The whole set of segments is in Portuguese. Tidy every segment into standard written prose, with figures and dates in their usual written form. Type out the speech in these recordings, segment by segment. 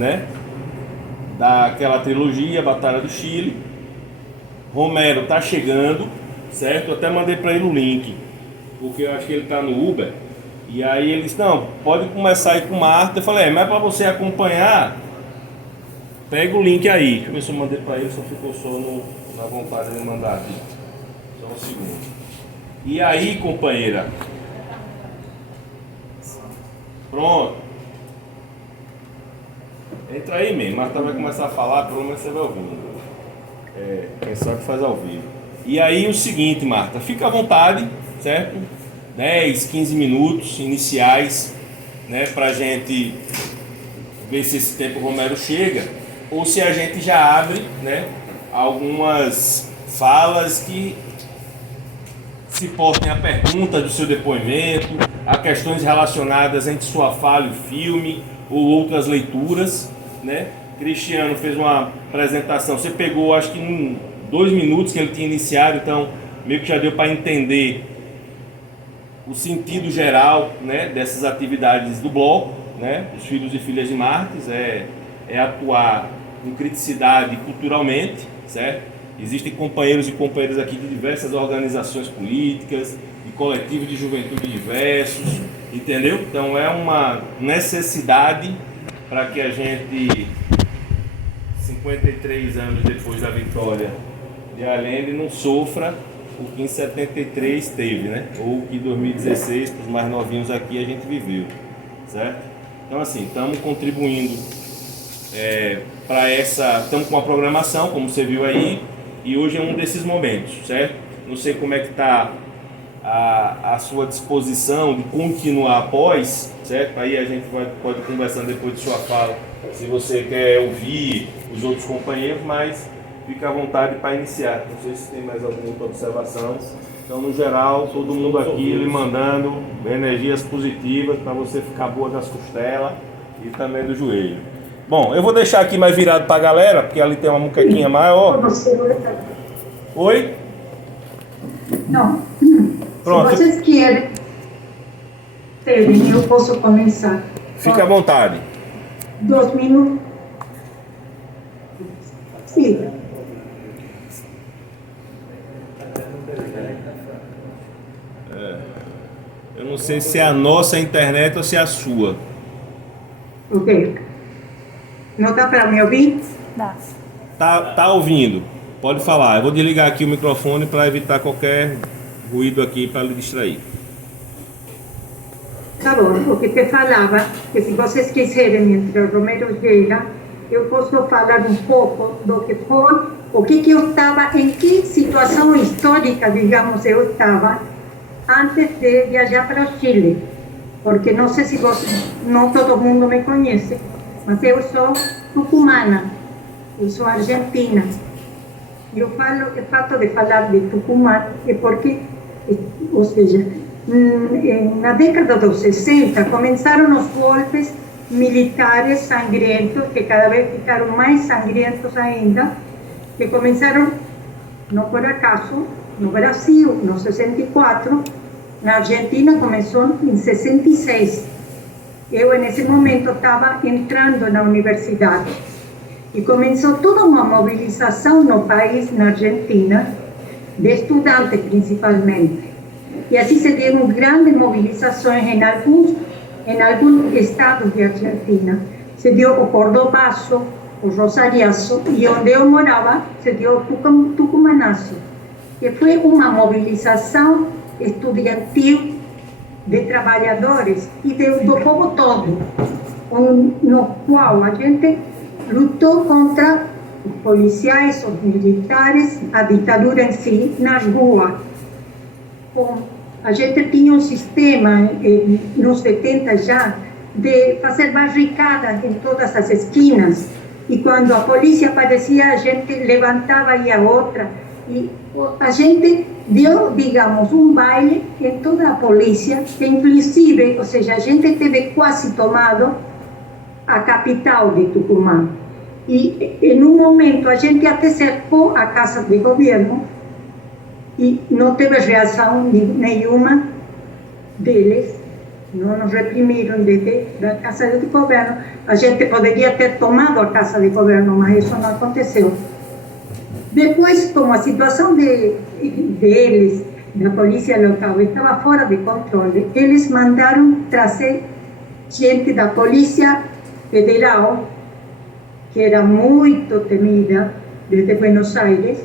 né? Daquela trilogia, Batalha do Chile. Romero tá chegando, certo? Eu até mandei para ele o link, porque eu acho que ele tá no Uber. E aí ele disse, não, pode começar aí com Marta. Eu falei, mas para você acompanhar, pega o link aí. Deixa eu ver se eu mandei para ele, só ficou só na vontade de mandar aqui. Só um segundo. E aí, companheira? Pronto. Entra aí mesmo, Marta vai começar a falar, pelo menos você vai ouvindo. Quem sabe faz ao vivo. E aí o seguinte, Marta, fica à vontade, certo? 10, 15 minutos iniciais, né, pra gente ver se esse tempo o Romero chega, ou se a gente já abre, né, algumas falas que se portem a pergunta do seu depoimento, a questões relacionadas entre sua fala e o filme, ou outras leituras, né? Cristiano fez uma apresentação, você pegou acho que em 2 minutos que ele tinha iniciado, então meio que já deu para entender o sentido geral, né, dessas atividades do bloco, né, os Filhos e Filhas de Martes, é atuar com criticidade culturalmente, certo? Existem companheiros e companheiras aqui de diversas organizações políticas, de coletivos de juventude diversos, entendeu? Então é uma necessidade para que a gente, 53 anos depois da vitória de Allende, não sofra o que em 73 teve, né? Ou que em 2016, para os mais novinhos aqui, a gente viveu, certo? Então assim, estamos contribuindo para essa, estamos com uma programação, como você viu aí, e hoje é um desses momentos, certo? Não sei como é que está a sua disposição de continuar após, certo? Aí a gente pode ir conversando depois de sua fala, se você quer ouvir os outros companheiros, mas fica à vontade para iniciar. Não sei se tem mais alguma outra observação. Então, no geral, todo mundo aqui lhe mandando energias positivas para você ficar boa das costelas e também do joelho. Bom, eu vou deixar aqui mais virado para a galera, porque ali tem uma muquequinha maior. Oi? Não. Pronto. Se vocês querem, eu posso começar. Fica à vontade. 2 minutos. Sim. Eu não sei se é a nossa internet ou se é a sua. Ok. Não dá para me ouvir? Dá. Tá ouvindo? Pode falar. Eu vou desligar aqui o microfone para evitar qualquer ruído aqui para lhe distrair. Tá bom, o que te falava, que se vocês quiserem, entre o Romero chega, eu posso falar um pouco do que foi, o que eu estava, em que situação histórica, digamos, eu estava, antes de viajar para o Chile. Porque não sei se vocês, não todo mundo me conhece, mas eu sou tucumana, eu sou argentina. Eu falo, o fato de falar de Tucumã é porque, ou seja, na década dos 60 começaram os golpes militares sangrentos, que cada vez ficaram mais sangrentos ainda, que começaram, não por acaso, no Brasil, no 64, na Argentina começou em 66. Eu, nesse momento, estava entrando na universidade. E começou toda uma mobilização no país, na Argentina, de estudantes principalmente. E assim se deram grandes mobilizações em alguns estados de Argentina. Se deu o Cordobazo, o Rosariazo, e onde eu morava, se deu o Tucumanazo, que foi uma mobilização estudantil de trabalhadores e do povo todo, no qual a gente lutou contra os policiais, os militares, a ditadura em si, nas ruas. A gente tinha um sistema, nos 70 já, de fazer barricadas em todas as esquinas. E quando a polícia aparecia, a gente levantava e a outra. E a gente deu, digamos, um baile em toda a polícia, que inclusive, ou seja, a gente teve quase tomado a capital de Tucumã. E, em um momento, a gente até cercou a Casa de Governo e não teve reação nenhuma deles. não nos reprimiram desde a Casa de Governo. A gente poderia ter tomado a Casa de Governo, mas isso não aconteceu. Depois, como a situação deles, da polícia local, estava fora de controle, eles mandaram trazer gente da Polícia Federal, que era muito temida, desde Buenos Aires,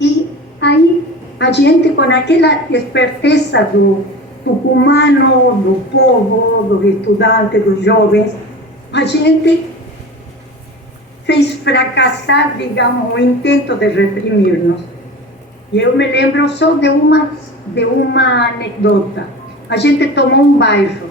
e aí a gente, com aquela esperteza do tucumano, do povo, dos estudantes, dos jovens, a gente fez fracassar, digamos, o intento de reprimir-nos. E eu me lembro só de uma anedota. A gente tomou um bairro,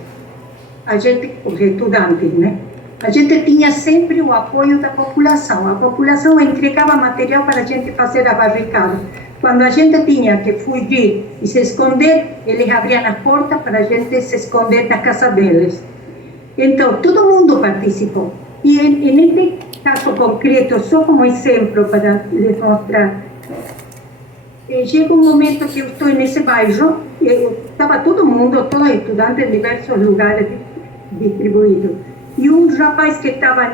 a gente, os estudantes, né? A gente tinha sempre o apoio da população. A população entregava material para a gente fazer a barricada. Quando a gente tinha que fugir e se esconder, eles abriam as portas para a gente se esconder na casa deles. Então, todo mundo participou. E neste caso concreto, só como exemplo para lhes mostrar, chega um momento que eu estou nesse bairro, estava todo mundo, todos estudantes em diversos lugares distribuídos. E um rapaz que estava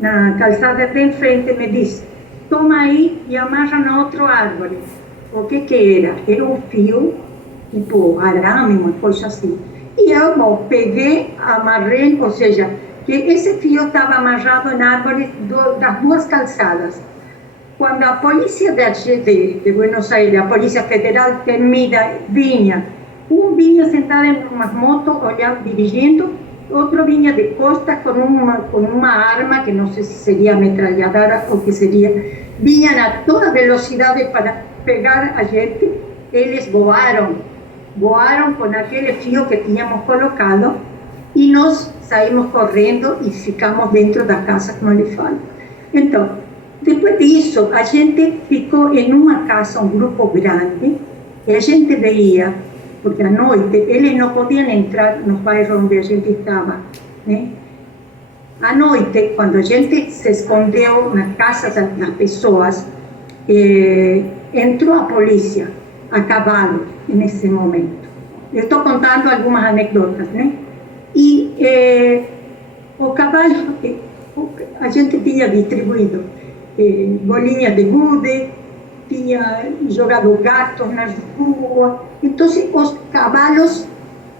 na calçada de frente me disse: toma aí e amarra na outra árvore. O que era? Era um fio, tipo arame, uma coisa assim. E eu peguei, amarrei, ou seja, que esse fio estava amarrado na árvore das duas calçadas. Quando a polícia de Buenos Aires, a Polícia Federal temida, vinha, um vinha sentado em uma moto, olhando, dirigindo, outro vinha de costa com uma arma, que não sei se seria metralhadora ou que seria, vinham a toda velocidade para pegar a gente. Eles voaram com aquele fio que tínhamos colocado e nós saímos correndo e ficamos dentro da casa, como lhe falo. Então, depois disso, a gente ficou em uma casa, um grupo grande, e a gente veia, porque à noite eles não podiam entrar no bairro onde a gente estava, né? À noite, quando a gente se escondeu nas casas das pessoas, entrou a polícia a cavalo nesse momento. Eu estou contando algumas anedotas, né? E o cavalo, a gente tinha distribuído bolinhas de gude, tinha jogado gatos nas ruas. Então, os cavalos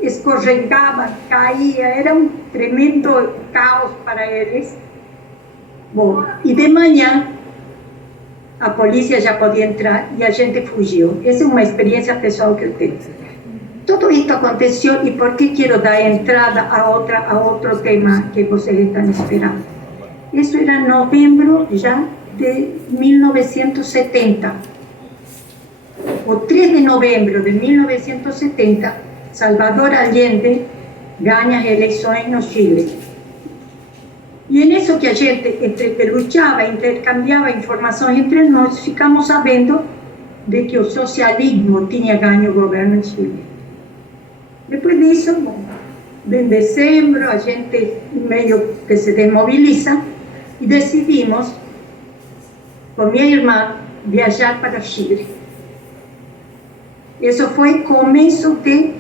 escorregavam, caíam, era um tremendo caos para eles. Bom, e de manhã, a polícia já podia entrar e a gente fugiu. Essa é uma experiência pessoal que eu tenho. Tudo isso aconteceu, e por que quero dar entrada a outro tema que vocês estão esperando? Isso era em novembro já de 1970. O 3 de novembro de 1970, Salvador Allende ganha as eleições no Chile. E é nisso que a gente, entre que lutava, intercambiava informações entre nós, ficamos sabendo de que o socialismo tinha ganho o governo em Chile. Depois disso, bom, em dezembro, a gente meio que se desmobiliza e decidimos, com minha irmã, viajar para Chile. Isso foi começo de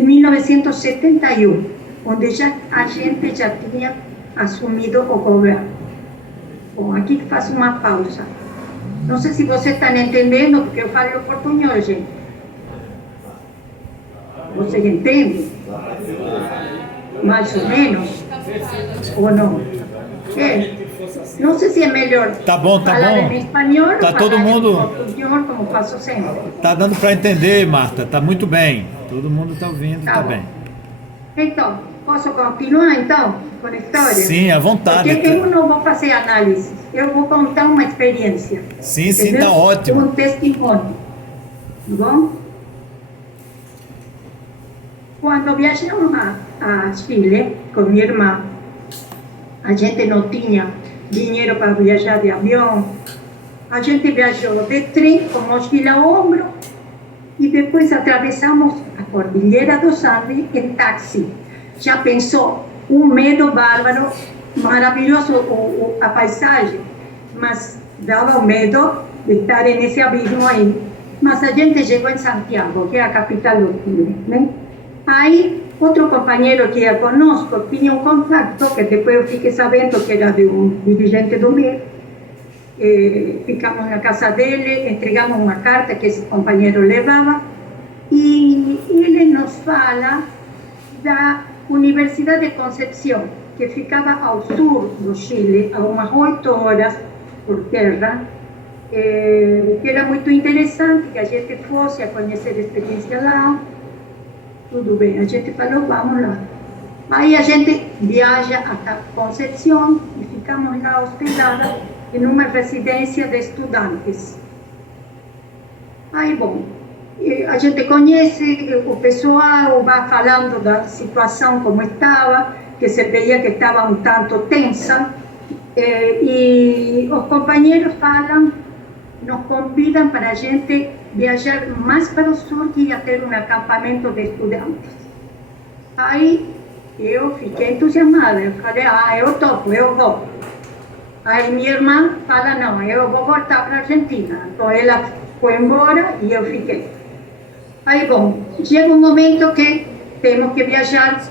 1971, onde a gente já tinha assumido o governo. Bom, aqui faço uma pausa. Não sei se vocês estão entendendo, porque eu falo portunhol, gente. Vocês entendem? Mais ou menos? Ou não? Não sei se é melhor falar em espanhol ou todo falar mundo... em portunhol, como faço sempre. Tá dando para entender, Marta. Tá muito bem. Todo mundo está ouvindo, tá bem. Então, posso continuar, então, com a história? Sim, à vontade. Porque eu não vou fazer análise, eu vou contar uma experiência. Sim, sim, tá ótimo. Um testemunho, tá bom? Quando viajamos a Chile com minha irmã, a gente não tinha dinheiro para viajar de avião. A gente viajou de trem com mochila ao ombro e depois atravessamos a Cordilheira dos Andes em táxi. Já pensou? Um medo bárbaro, maravilhoso a paisagem, mas dava o medo de estar nesse abismo aí. mas a gente chegou em Santiago, que é a capital do Chile, né? Aí, outro companheiro que ia conosco tinha um contato, que depois eu fiquei sabendo que era de um dirigente do MIR. Ficamos na casa dele, entregamos uma carta que esse companheiro levava, e ele nos fala da Universidade de Concepción, que ficava ao sul do Chile, a umas 8 horas por terra, que era muito interessante que a gente fosse a conhecer a experiência lá. Tudo bem, a gente falou, vamos lá. Aí a gente viaja a Concepción e ficamos lá hospedados em uma residência de estudantes. Aí, bom, a gente conhece o pessoal, vai falando da situação como estava, que se veia que estava um tanto tensa, e os companheiros falam, nos convidam para a gente viajar mais para o sul e ia ter um acampamento de estudantes. Aí eu fiquei entusiasmada, eu falei, eu topo, eu vou. Aí minha irmã fala, não, eu vou voltar para a Argentina. Então ela foi embora e eu fiquei. Aí, bom, chega um momento que temos que viajar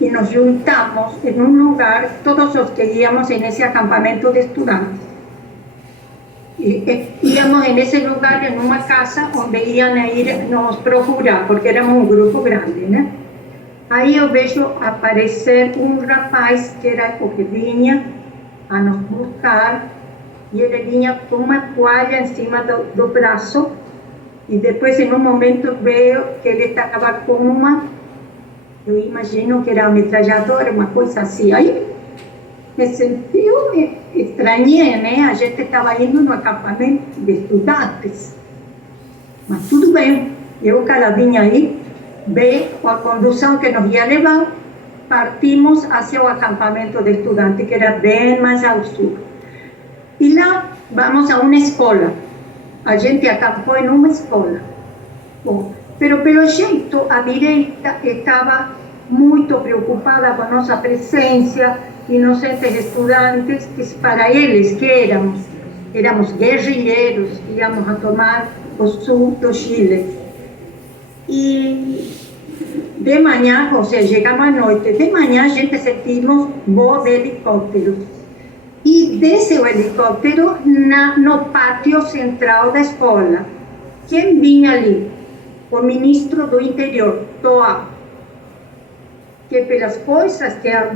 e nos juntamos em um lugar, todos os que íamos nesse acampamento de estudantes. E íamos nesse lugar, em uma casa onde iam ir nos procurar, porque éramos um grupo grande, né? Aí eu vejo aparecer um rapaz que era o que vinha a nos buscar, e ele vinha com uma toalha em cima do braço, e depois, em um momento, veio que ele estava com uma, eu imagino que era uma metralhadora, uma coisa assim. Aí me senti, eu me estranhei, né? A gente estava indo no acampamento de estudantes. Mas tudo bem, eu caladinha aí, veio com a condução que nos ia levar, partimos hacia o acampamento de estudantes, que era bem mais ao sul. E lá vamos a uma escola. A gente acampou em uma escola. Bom, pero pelo jeito a direita estava muito preocupada com a nossa presença, inocentes estudantes, que para eles que éramos guerrilheiros, que íamos a tomar o sul do Chile. E de manhã, ou seja, chegamos à noite, de manhã a gente sentimos voo de helicópteros. E desce o helicóptero no pátio central da escola. Quem vinha ali? O ministro do Interior, Toa, que pelas coisas que a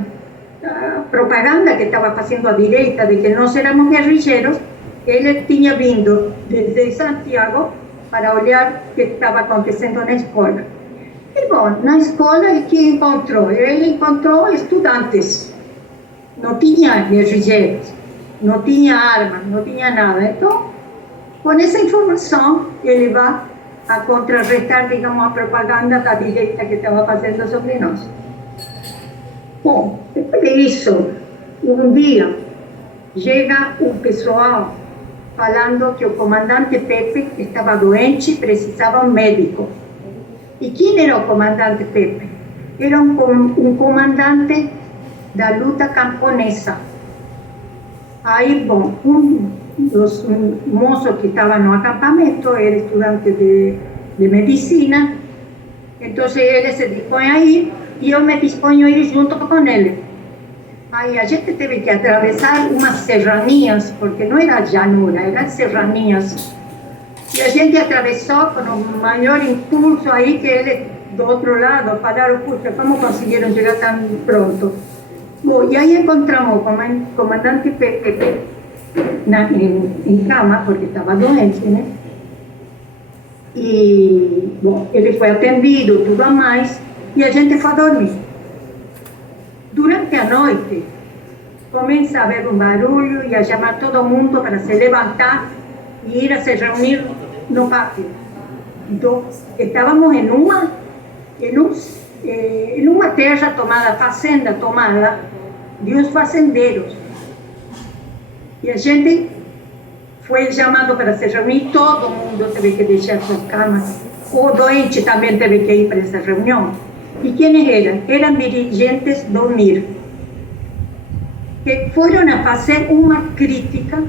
propaganda que estava fazendo a direita de que nós éramos guerrilheiros, ele tinha vindo desde Santiago para olhar o que estava acontecendo na escola. E bom, na escola o que encontrou? Ele encontrou estudantes. Não tinha guerrilheiros, não tinha armas, não tinha nada. Então, com essa informação, ele vai a contrarrestar, digamos, a propaganda da direita que estava fazendo sobre nós. Bom, depois disso, um dia, chega um pessoal falando que o comandante Pepe estava doente e precisava um médico. E quem era o comandante Pepe? Era um comandante da luta camponesa. Aí, bom, um dos moços que estava no acampamento era estudante de medicina, então ele se dispõe a ir e eu me disponho a ir junto com ele. Aí a gente teve que atravessar umas serranias, porque não era llanura, eram serranias. E a gente atravessou com o maior impulso aí que ele, do outro lado, falaram, puxa, como conseguiram chegar tão pronto? Bom, e aí encontramos o comandante Pepe em cama, porque estava doente, né? E, bom, ele foi atendido, tudo a mais, e a gente foi dormir. Durante a noite, começa a haver um barulho e a chamar todo mundo para se levantar e ir a se reunir no pátio. Então, estávamos em uma terra tomada, fazenda tomada, de uns fazendeiros. E a gente foi chamado para se reunir, todo mundo teve que deixar suas camas. O doente também teve que ir para essa reunião. E quem eram? Eram dirigentes do MIR, que foram a fazer uma crítica,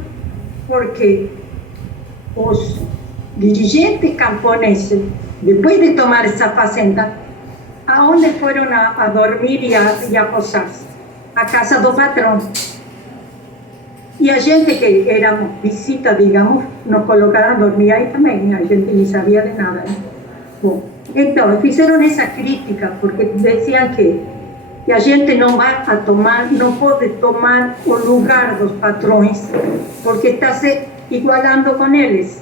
porque os dirigentes camponeses, después de tomar esa fazenda, ¿a dónde fueron a dormir y a posarse? A casa do patrón. Y a gente que éramos visita, digamos, nos colocaron a dormir ahí también, a gente ni sabía de nada. Bom, então, fizeram essa crítica, porque decían que a gente não vai a tomar, não pode tomar o lugar dos patrões, porque está se igualando com eles.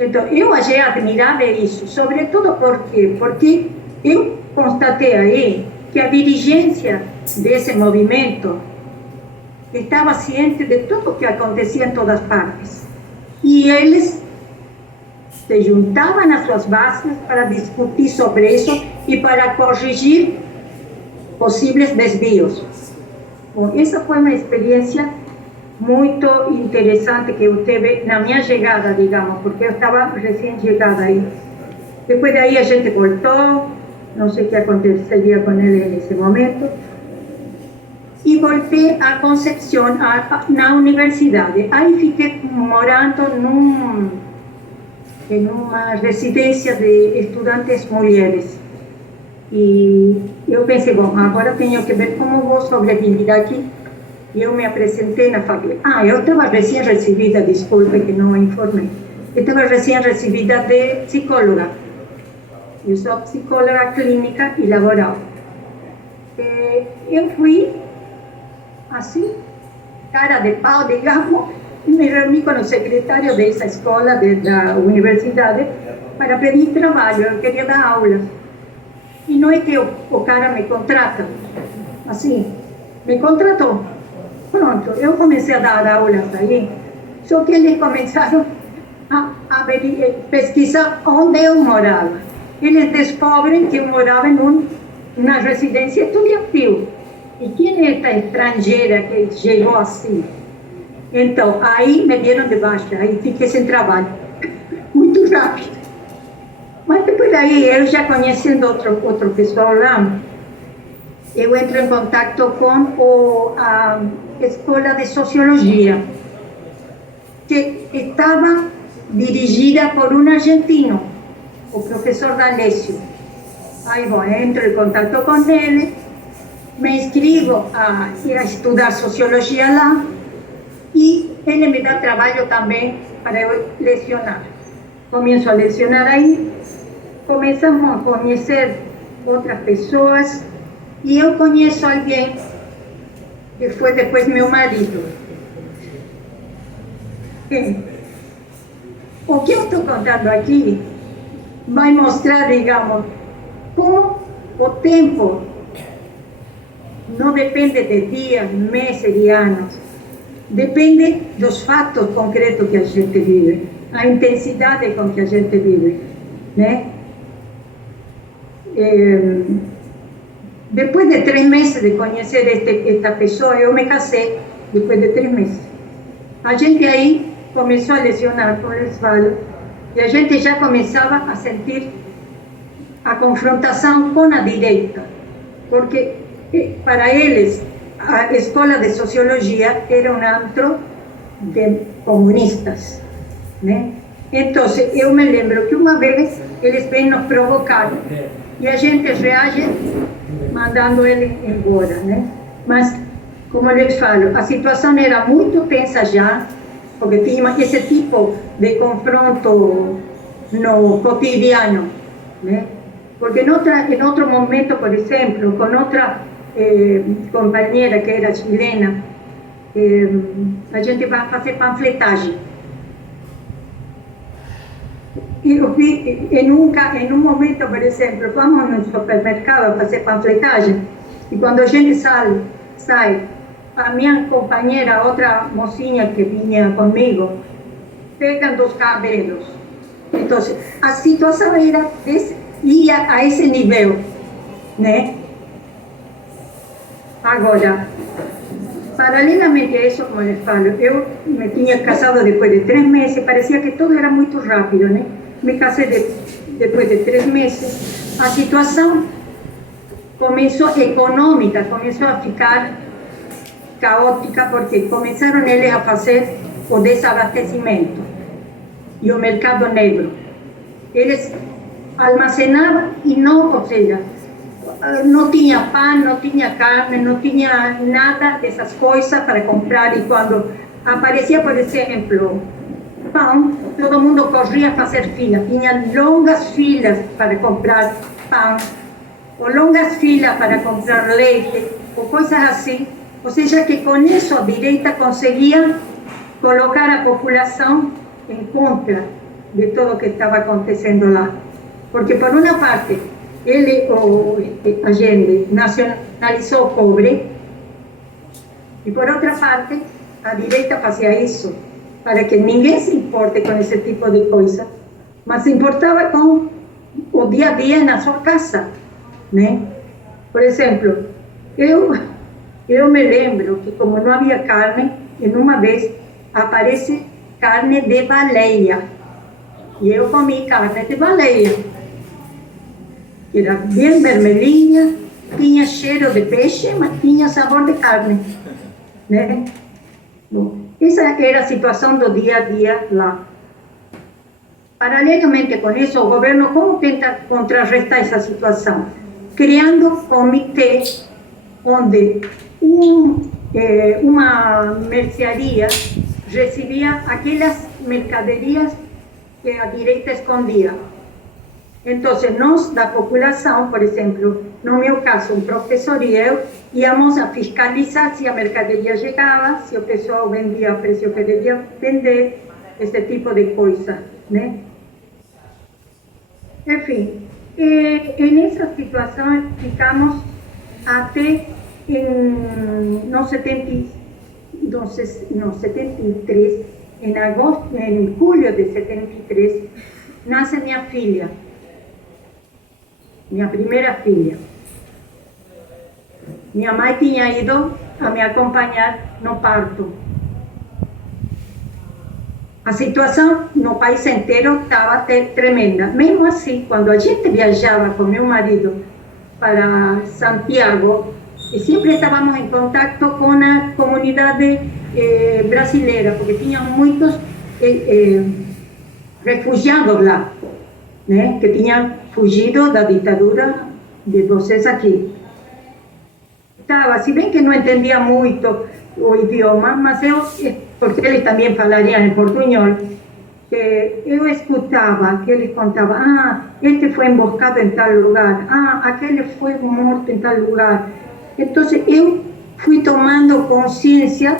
Então, eu achei admirável isso, sobretudo porque eu constatei aí que a dirigência desse movimento estava ciente de tudo o que acontecia em todas partes. E eles se juntavam nas suas bases para discutir sobre isso e para corrigir possíveis desvios. Bom, essa foi uma experiência muito interessante que eu tive na minha chegada, digamos, porque eu estava recém-chegada aí. Depois daí a gente voltou, não sei o que aconteceria com ele nesse momento, e voltei a Concepción, na universidade. Aí fiquei morando em uma residência de estudantes mulheres. E eu pensei, bom, agora tenho que ver como vou sobreviver aqui. E eu me apresentei na faculdade. Eu estava recém-recebida, desculpe que não informei. Eu estava recém-recebida de psicóloga. Eu sou psicóloga clínica e laboral. Eu fui, assim, cara de pau, digamos, e me reuni com o secretário dessa escola, da universidade, para pedir trabalho. Eu queria dar aulas. E não é que o cara me contrata, assim, me contratou. Pronto, eu comecei a dar aulas aí, só que eles começaram a pesquisar onde eu morava. Eles descobrem que eu morava em uma residência estudantil. E quem é esta estrangeira que chegou assim? Então, aí me deram de baixa, aí fiquei sem trabalho. Muito rápido. Mas depois daí, eu já conhecendo outro pessoal lá, eu entro em contato com a Escola de Sociologia, que estava dirigida por um argentino, o professor D'Alessio. Aí, bom, entro em contato com ele, me inscrevo a ir a estudar Sociologia lá, e ele me dá trabalho também para eu lecionar. Começo a lecionar aí, começamos a conhecer outras pessoas, e eu conheço alguém que foi depois meu marido. O que eu estou contando aqui vai mostrar, digamos, como o tempo não depende de dias, meses e anos, depende dos fatos concretos que a gente vive, a intensidade com que a gente vive, né? Depois de 3 meses de conhecer esta pessoa, eu me casei, depois de 3 meses. A gente aí começou a lecionar, como eles falam, e a gente já começava a sentir a confrontação com a direita, porque para eles a escola de sociologia era um antro de comunistas, né? Então, eu me lembro que uma vez eles vêm nos provocar e a gente reage mandando ele embora, né? Mas, como eu lhes falo, a situação era muito tensa já, porque tinha esse tipo de confronto no cotidiano, né? Porque em outro momento, por exemplo, com outra companheira que era chilena, a gente vai fazer panfletagem. E eu vi, em um momento, por exemplo, vamos no supermercado fazer panfletagem, e quando a gente sai, a minha companheira, outra mocinha que vinha comigo, pegam dos cabelos. Então, a situação ia a esse nível, né? Agora, paralelamente a isso, como eu falo, eu me tinha casado depois de 3 meses, parecia que tudo era muito rápido, né? Me casei depois de 3 meses. A situação econômica começou a ficar caótica, porque começaram eles a fazer o desabastecimento. y el mercado negro. Eles almacenaban y no, o sea, no tenía pan, no tenía carne, no tenía nada de esas cosas para comprar. Y cuando aparecía, por ejemplo, pan, todo el mundo corría a hacer filas. Tenían longas filas para comprar pan, o longas filas para comprar leite, o cosas así. O sea que con eso a direita conseguía colocar a populación en contra de todo lo que estaba aconteciendo lá. Porque por una parte, Allende nacionalizó el cobre, y por otra parte, a direita hacía eso, para que ninguém se importe con ese tipo de cosas, mas se importaba con o día a día na sua casa, né? Por exemplo, eu me lembro que como não havia carne, en uma vez aparece carne de baleia, e eu comi carne de baleia, que era bem vermelhinha, tinha cheiro de peixe, mas tinha sabor de carne, né? Bom, essa era a situação do dia a dia lá. Paralelamente com isso, o governo como tenta contrarrestar essa situação? Criando comitês onde uma mercearia recebia aquelas mercadorias que a direita escondia. Então, nós da população, por exemplo, no meu caso, um professor e eu, íamos a fiscalizar se a mercadoria chegava, se o pessoal vendia a preço que devia vender, esse tipo de coisa, né? Enfim, nessa situação ficamos até no 73, em julho de 73, nasce minha filha, minha primeira filha. Minha mãe tinha ido a me acompanhar no parto. A situação no país inteiro estava tremenda. Mesmo assim, quando a gente viajava com meu marido para Santiago, e sempre estávamos em contato com a comunidade brasileira, porque tinha muitos refugiados lá, né, que tinham fugido da ditadura de vocês aqui. Se bem que não entendia muito o idioma, mas porque eles também falariam em portunhol, eu escutava que eles contavam, este foi emboscado em tal lugar, aquele foi morto em tal lugar. Então eu fui tomando consciência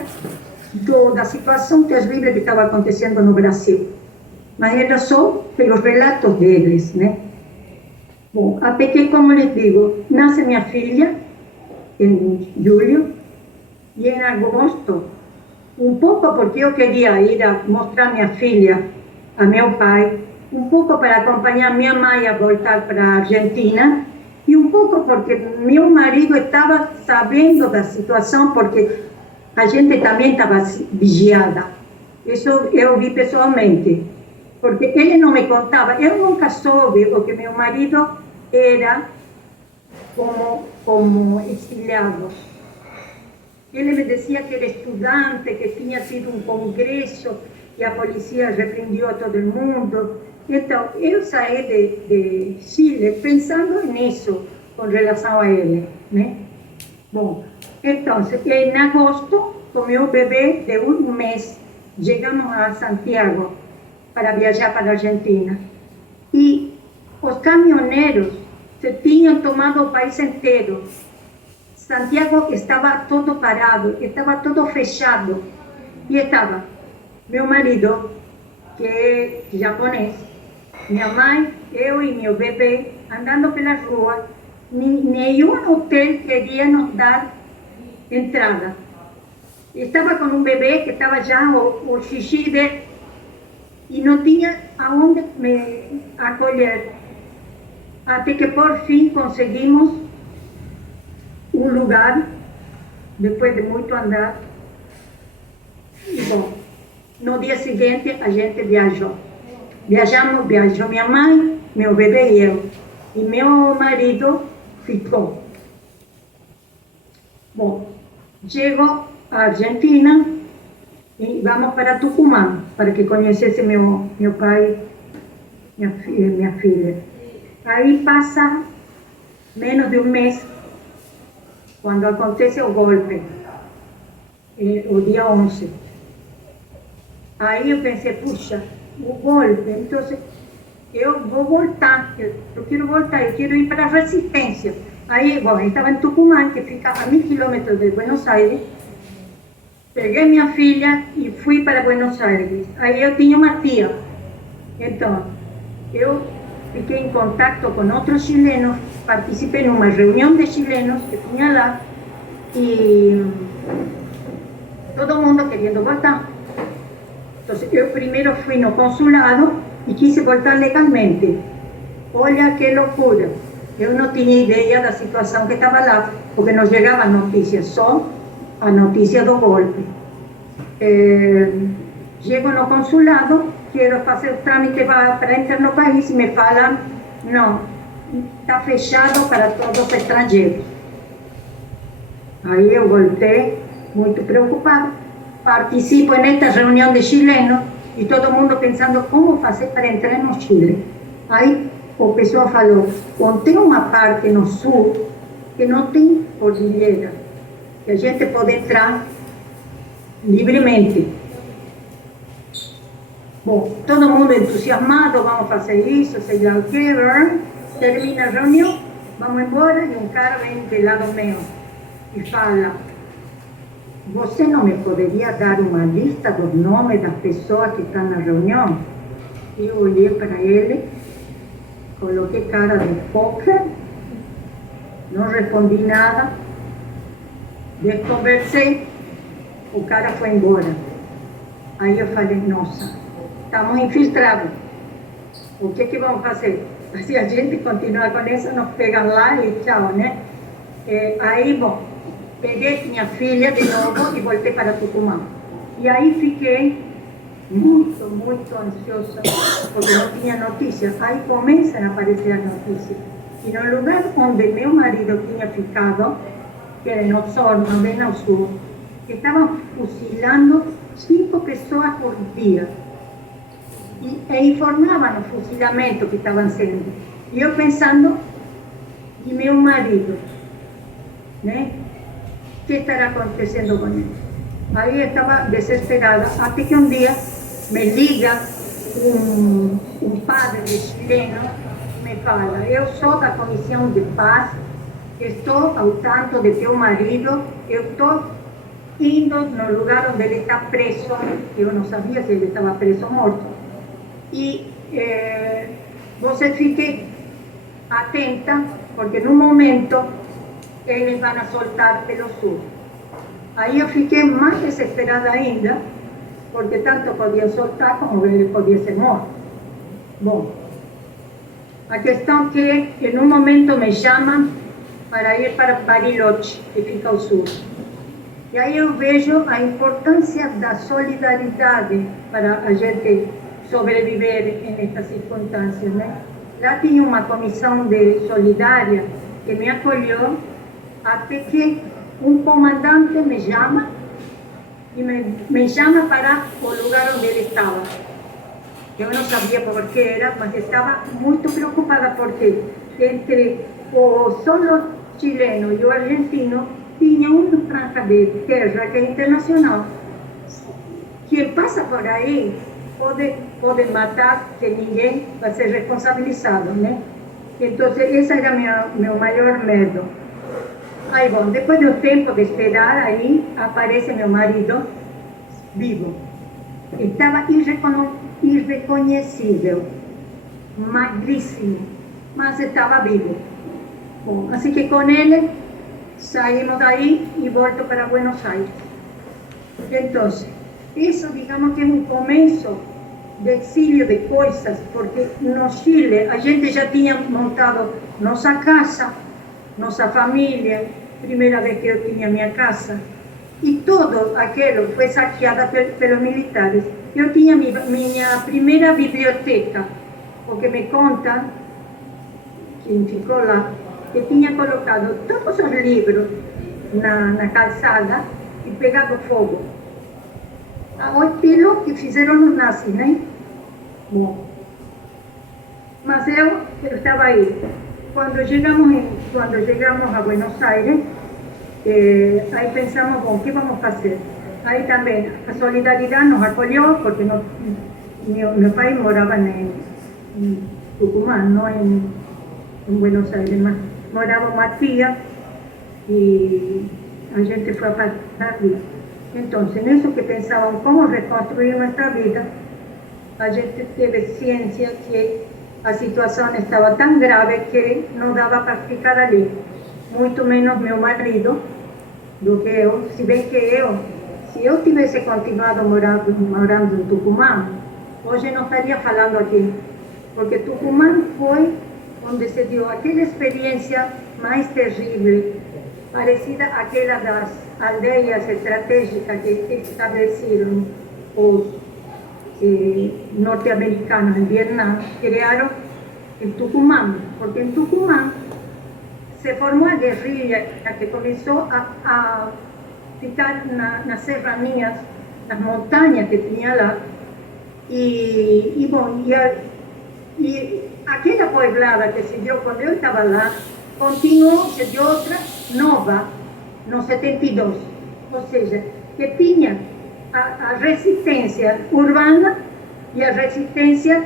da situação terrível que estava acontecendo no Brasil, mas era só pelos relatos deles, né? Bom, até que, como les digo, nasce minha filha em julho, e em agosto, um pouco porque eu queria ir a mostrar minha filha a meu pai, um pouco para acompanhar minha mãe a voltar para a Argentina, e um pouco porque meu marido estava sabendo da situação, porque a gente também estava vigiada. Isso eu vi pessoalmente, porque ele não me contava, eu nunca soube o que meu marido era como exiliado. Ele me dizia que era estudante, que tinha tido um congresso e a polícia repreendiu a todo mundo. Então, eu saí de Chile pensando nisso com relação a ele, né? Bom, então, em agosto, com meu bebê de um mês, chegamos a Santiago para viajar para a Argentina. E os caminhoneiros se tinham tomado o país inteiro. Santiago estava todo parado, estava todo fechado. E estava meu marido, que é japonês, minha mãe, eu e meu bebê, andando pelas ruas. Nenhum hotel queria nos dar entrada. Estava com um bebê que estava já o xixi dele e não tinha aonde me acolher. Até que por fim conseguimos um lugar, depois de muito andar. E bom, no dia seguinte a gente viajou. Viajou minha mãe, meu bebê e eu. E meu marido ficou. Bom, chegou à Argentina e vamos para Tucumã, para que conhecesse meu pai, minha filha. Aí passa menos de um mês, quando acontece o golpe, o dia 11. Aí eu pensei, puxa, o golpe, então eu vou voltar, eu quero voltar, eu quero ir para a Resistência. Aí, bom, eu estava em Tucumã, que fica a 1000 quilômetros de Buenos Aires. Peguei minha filha e fui para Buenos Aires. Aí eu tinha uma tia. Então, eu fiquei em contato com outros chilenos, participei numa reunião de chilenos que tinha lá, e todo mundo querendo voltar. Então, eu primeiro fui no consulado e quis voltar legalmente. Olha que loucura. Eu não tinha ideia da situação que estava lá, porque não chegava notícias, só a notícia do golpe. Chego no consulado, quero fazer o trâmite para entrar no país e me falam, não, está fechado para todos os estrangeiros. Aí eu voltei muito preocupada. Participo nesta reunião de chilenos e todo mundo pensando como fazer para entrar no Chile. Aí o pessoal falou, tem uma parte no sul que não tem cordilheira, que a gente pode entrar livremente. Bom, todo mundo entusiasmado, vamos fazer isso, sei lá o que, termina a reunião, vamos embora, e um cara vem do lado meu e fala, você não me poderia dar uma lista dos nomes das pessoas que estão na reunião? Eu olhei para ele, coloquei cara de póquer, não respondi nada, desconversei, o cara foi embora. Aí eu falei, nossa, estamos infiltrados, o que vamos fazer? Se a gente continuar com isso, nos pegam lá e tchau, né? Aí, bom, peguei minha filha de novo e voltei para Tucumã. E aí fiquei muito, muito ansiosa, porque não tinha notícia. Aí começam a aparecer as notícias. E no lugar onde meu marido tinha ficado, que era em Osorno, bem ao sul, estavam fuzilando 5 pessoas por dia. E informavam o fuzilamento que estavam sendo. E eu pensando, e meu marido, né? O que estará acontecendo com ele? Aí eu estava desesperada, até que um dia me liga um padre chileno, me fala, eu sou da Comissão de Paz, estou ao tanto de teu marido, eu estou indo no lugar onde ele está preso, eu não sabia se ele estava preso ou morto, e você fique atenta, porque no momento eles vão soltar pelo sul. Aí eu fiquei mais desesperada ainda, porque tanto podiam soltar como ele podia ser morto. Bom, a questão que em um momento me chamam para ir para Bariloche, que fica ao sul. E aí eu vejo a importância da solidariedade para a gente sobreviver nestas circunstâncias, né? Lá tinha uma comissão de solidária que me acolheu, até que um comandante me chama e me chama para o lugar onde ele estava. Eu não sabia por que era, mas estava muito preocupada porque entre o solo chileno e o argentino tinha uma franja de terra que é internacional. Quem passa por aí pode matar, que ninguém vai ser responsabilizado, né? Então, esse era meu maior medo. Aí, bom, depois de um tempo de esperar, aí aparece meu marido vivo. Estava irreconhecível, magríssimo, mas estava vivo. Bom, assim que com ele saímos daí e volto para Buenos Aires. Então, isso, digamos que é um começo de exílio de coisas, porque no Chile a gente já tinha montado nossa casa, nossa família, primeira vez que eu tinha minha casa, e tudo aquilo foi saqueado pelos militares. Eu tinha minha primeira biblioteca, porque me conta, quem ficou lá, que tinha colocado todos os livros na calçada e pegado fogo. ao estilo que fizeram os nazis, né? Bom, mas eu estava aí. Quando chegamos a Buenos Aires, aí pensamos, bom, o que vamos fazer? Aí também a solidariedade nos acolheu, porque meu pai morava em Tucumã, não em Buenos Aires, mas morava uma tia e a gente foi a pasar ali. Então, nisso que pensávamos como reconstruir nossa vida, a gente teve ciência que a situação estava tão grave que não dava para ficar ali. Muito menos meu marido do que eu, se bem que se eu tivesse continuado morando em Tucumã, hoje não estaria falando aqui, porque Tucumã foi onde se deu aquela experiência mais terrível, parecida àquela das aldeias estratégicas que estabeleceram os norte-americanos em Vietnã, criaram em Tucumã, porque em Tucumã se formou a guerrilha que começou a ficar nas serranias, nas montanhas que tinha lá, e aquela poblada que se deu quando eu estava lá, continuou, se deu outra nova, no 72, ou seja, que tinha a resistência urbana e a resistência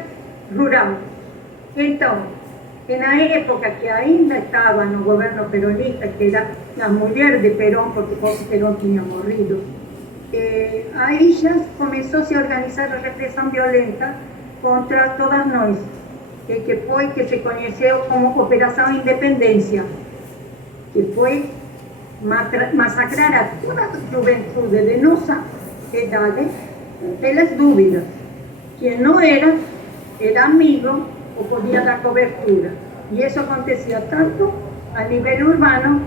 rural. Então, na época que ainda estava no governo peronista, que era a mulher de Perón, porque Perón tinha morrido, aí já começou a se organizar a repressão violenta contra todas nós, que foi que se conheceu como Operação Independência, que foi massacrar a toda a juventude de nossa idade pelas dúvidas. Quem não era amigo ou podia dar cobertura. E isso acontecia tanto a nível urbano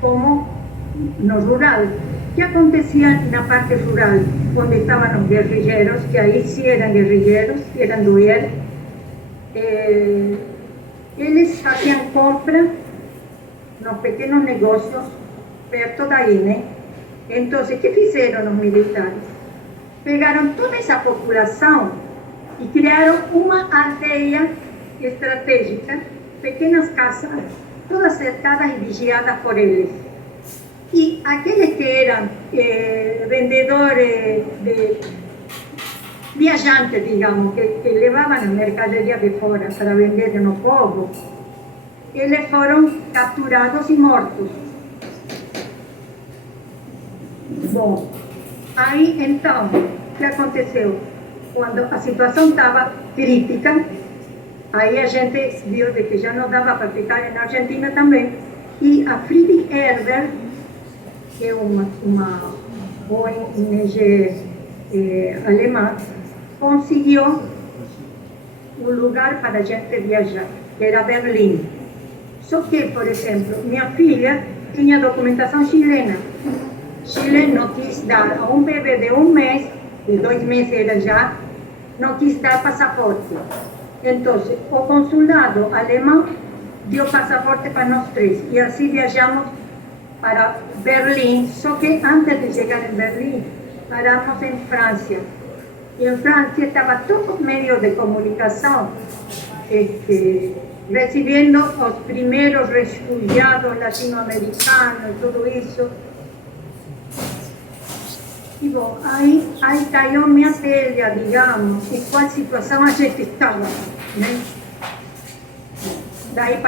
como no rural. O que acontecia na parte rural, onde estavam os guerrilheiros, que aí sim eram guerrilheiros, eram do IEL, eles faziam compra nos pequenos negócios perto daí, né? Então, o que fizeram os militares? Pegaram toda essa população e criaram uma aldeia estratégica, pequenas casas, todas cercadas e vigiadas por eles. E aqueles que eram vendedores viajantes, digamos, que levavam a mercadoria de fora para vender no povo, eles foram capturados e mortos. Bom, aí então, o que aconteceu? Quando a situação estava crítica, aí a gente viu de que já não dava para ficar na Argentina também. E a Friedrich Ebert, que é uma ONG alemã, conseguiu um lugar para a gente viajar, que era Berlim. Só que, por exemplo, minha filha tinha documentação chilena. Chile não quis dar a um bebê de 1 mês, de 2 meses era já, não quis dar passaporte. Então, o consulado alemão deu passaporte para nós três. E assim viajamos para Berlim. Só que antes de chegar em Berlim, paramos em França. E em França estava todos os meios de comunicação recebendo os primeiros refugiados latino-americanos, tudo isso. E bom, aí caiu minha telha, digamos, em qual situação a gente estava, né? Daí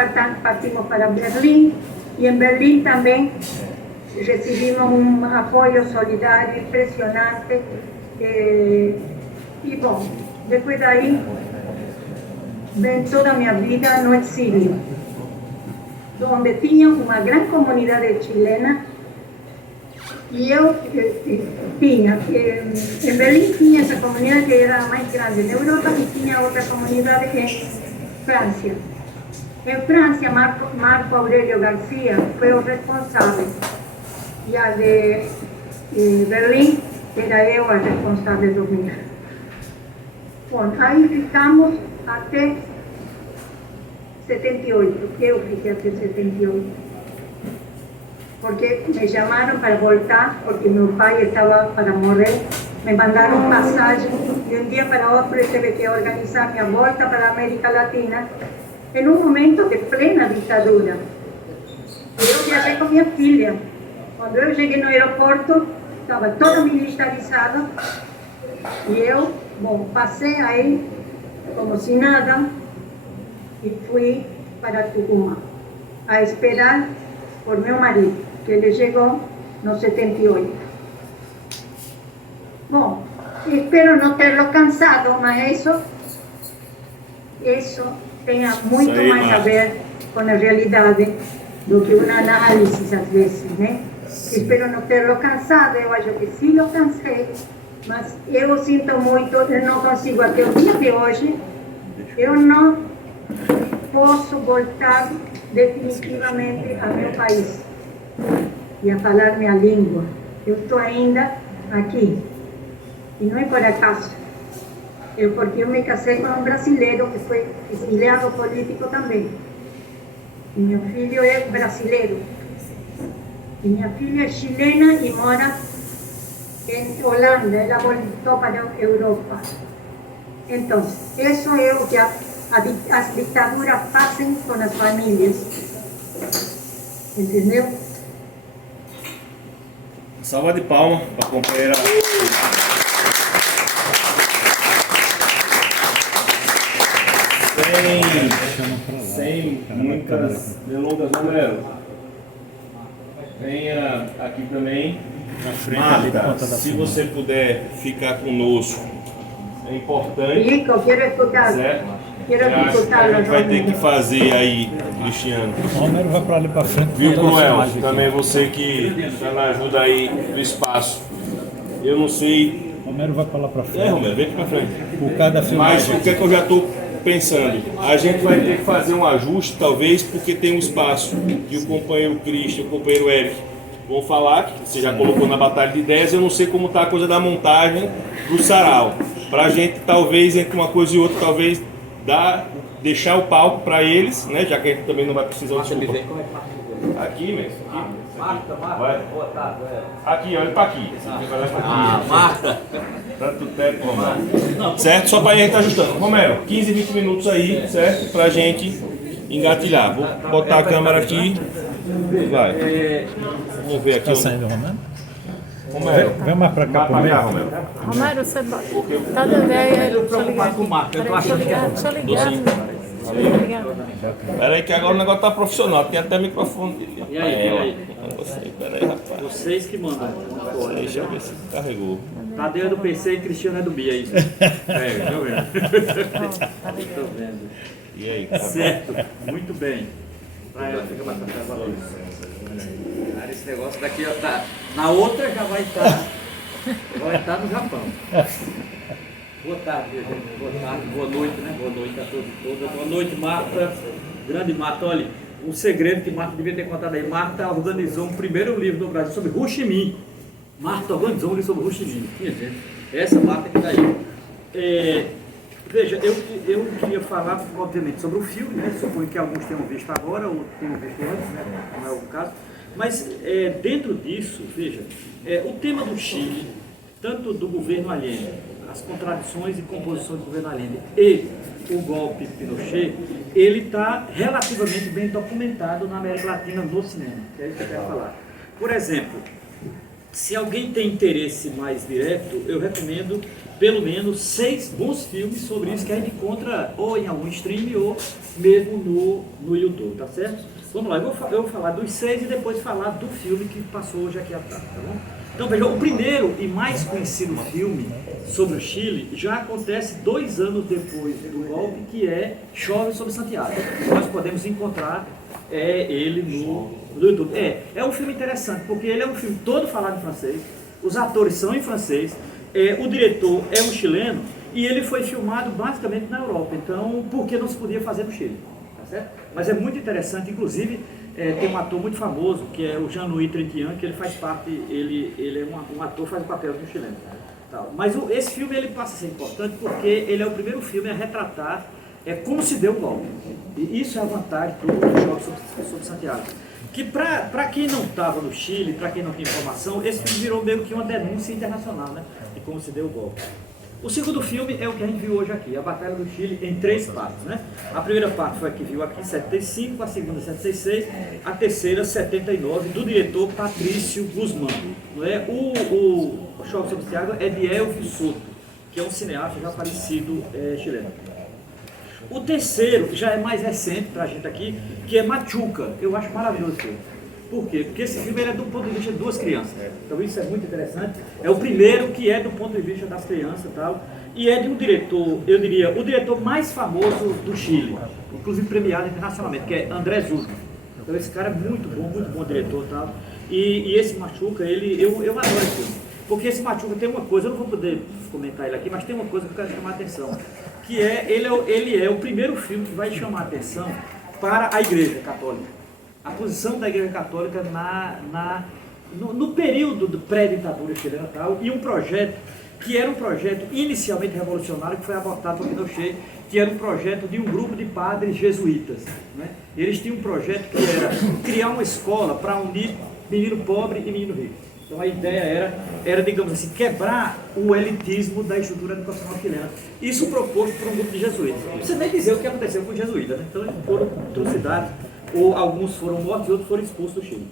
partimos para Berlim, e em Berlim também recebemos um apoio solidário impressionante. E bom, depois daí vem toda a minha vida no exílio, onde tinha uma grande comunidade chilena. E eu tinha, em Berlim tinha essa comunidade que era a mais grande na Europa e tinha outra comunidade em França. Em França, Marco Aurélio Garcia foi o responsável. E a de Berlim era eu a responsável do meu. Bom, aí ficamos até 78, eu fiquei até 78. porque me chamaram para voltar, porque meu pai estava para morrer. Me mandaram passagem de um dia para outro. Eu tive que organizar minha volta para a América Latina em um momento de plena ditadura. Eu viajei com minha filha. Quando eu cheguei no aeroporto, estava todo militarizado e eu, passei aí como se nada e fui para Tucumã a esperar por meu marido, que ele chegou no 78. Bom, espero não tê-lo cansado, mas isso tem muito aí, mais a ver com a realidade do que uma análise, às vezes, né? Espero não tê-lo cansado, eu acho que sim, lo cansei, mas eu sinto muito, eu não consigo, até o dia de hoje, eu não posso voltar definitivamente ao meu país e a falar minha língua. Eu estou ainda aqui. E não é por acaso. Porque eu me casei com um brasileiro que foi exiliado político também. E meu filho é brasileiro. E minha filha é chilena e mora em Holanda. Ela voltou para a Europa. Então, isso é o que as ditaduras fazem com as famílias. Entendeu? Salva de palmas para a companheira. Sem muitas delongas, Romero. Venha aqui também. Na frente ali, Marta, ponta da se fumaça. você puder ficar conosco, é importante. Rico, quero escutar. Certo? Quero Eu acho que escutar. a gente vai ter que fazer aí, Cristiano. O Romero vai para ali para frente. Viu, ponta da Cruel? filmagem aqui. Também você que está na ajuda aí do espaço. Eu não sei. O Romero vai para lá para frente. Romero, vem aqui pra frente. Por causa da Mas filmagem. o que é que eu já estou pensando? A gente vai ter que fazer um ajuste, talvez, porque tem um espaço que o companheiro Christian, o companheiro Eric vão falar, que você já colocou na batalha de ideias. Eu não sei como está a coisa da montagem do sarau. Para a gente, talvez, entre uma coisa e outra, talvez deixar o palco para eles, né? Já que a gente também não vai precisar de desculpa. Aqui, mesmo. Marta, Vai. boa tarde. Aqui, olha para aqui. Você vai olhar pra aqui. Marta. Tanto tempo, Romero. Certo? Só para a gente ajustando. Romero, 15, 20 minutos aí, certo? Para a gente engatilhar. Vou botar a câmera aqui. Vai. Vamos ver aqui. Está saindo o Romero? Romero. Vem mais para cá Vai por pra cá, meio. Romero. Romero, você bota. Cada vez. Eu tô preocupado com o Marco, eu tô achando que é. Deixa eu ligar. Pera aí que agora o negócio tá profissional. Tem até microfone. E aí? Pera aí, rapaz. Vocês que mandam. Deixa eu ver se carregou. Tadeu é do PC e Cristiano é do BIA aí. Tô vendo. Tô vendo. E aí, cara? Certo, muito bem. Pra ela fica mais pra trás agora. Cara, esse negócio daqui ó, tá. Na outra já vai estar no Japão. Boa tarde, gente. Boa tarde, boa noite, né? Boa noite a todos e todas. Boa noite, Marta. Grande Marta, olha, um segredo que Marta devia ter contado aí. Marta organizou um primeiro livro no Brasil sobre Ho Chi Minh. Marta organizou um livro sobre Ho Chi Minh. Minha gente, essa Marta que está aí. Veja, eu queria falar, obviamente, sobre o filme, né? Suponho que alguns tenham visto agora ou tenham visto antes, né? Não é o caso. Mas dentro disso, veja, o tema do Chile, tanto do governo Allende, as contradições e composições do governo Allende e o golpe Pinochet, ele está relativamente bem documentado na América Latina no cinema, que é isso que eu quero falar. Por exemplo, se alguém tem interesse mais direto, eu recomendo pelo menos 6 bons filmes sobre isso que a gente encontra ou em algum stream ou mesmo no YouTube, tá certo? Vamos lá, eu vou falar dos 6 e depois falar do filme que passou hoje aqui à tarde, tá bom? Então veja, o primeiro e mais conhecido filme sobre o Chile já acontece 2 anos depois do golpe, que é Chove sobre Santiago. Nós podemos encontrar ele no YouTube. É um filme interessante, porque ele é um filme todo falado em francês, os atores são em francês, o diretor é um chileno e ele foi filmado basicamente na Europa, então por que não se podia fazer no Chile? Tá certo? Mas é muito interessante, inclusive tem um ator muito famoso que é o Jean-Louis Trintignant, que ele faz parte, ele é um ator, faz o papel de um chileno. Mas esse filme ele passa a ser importante porque ele é o primeiro filme a retratar como se deu o golpe. E isso é a vantagem do Chove sobre Santiago. que para quem não estava no Chile, para quem não tem informação, esse filme virou meio que uma denúncia internacional, né, de como se deu o golpe. O segundo filme é o que a gente viu hoje aqui, a Batalha do Chile, em 3 partes, né? A primeira parte foi a que viu aqui, 75, a segunda 76, a terceira 79, do diretor Patrício Guzmán. Não é? O Chove sobre Thiago é de Elvio Soto, que é um cineasta já falecido chileno. O terceiro já é mais recente para a gente aqui, que é Machuca. Eu acho maravilhoso esse filme. Por quê? Porque esse filme é do ponto de vista de 2 crianças. Então isso é muito interessante. É o primeiro que é do ponto de vista das crianças e tal. E é de um diretor, eu diria, o diretor mais famoso do Chile, inclusive premiado internacionalmente, que é André Zurdo. Então esse cara é muito bom diretor e tal. E esse Machuca, eu adoro esse filme. Porque esse Machuca tem uma coisa, eu não vou poder comentar ele aqui, mas tem uma coisa que eu quero chamar a atenção. Que ele é o primeiro filme que vai chamar a atenção para a Igreja Católica. A posição da Igreja Católica no período de pré-ditadura chilena e tal, e um projeto que era um projeto inicialmente revolucionário, que foi abortado por Pinochet, que era um projeto de um grupo de padres jesuítas. Né? Eles tinham um projeto que era criar uma escola para unir menino pobre e menino rico. Então a ideia era, digamos assim, quebrar o elitismo da estrutura educacional chilena. Isso proposto por um grupo de jesuítas. Não precisa nem dizer o que aconteceu com os jesuítas, né? Então eles foram trucidados, ou alguns foram mortos e outros foram expulsos do Chile.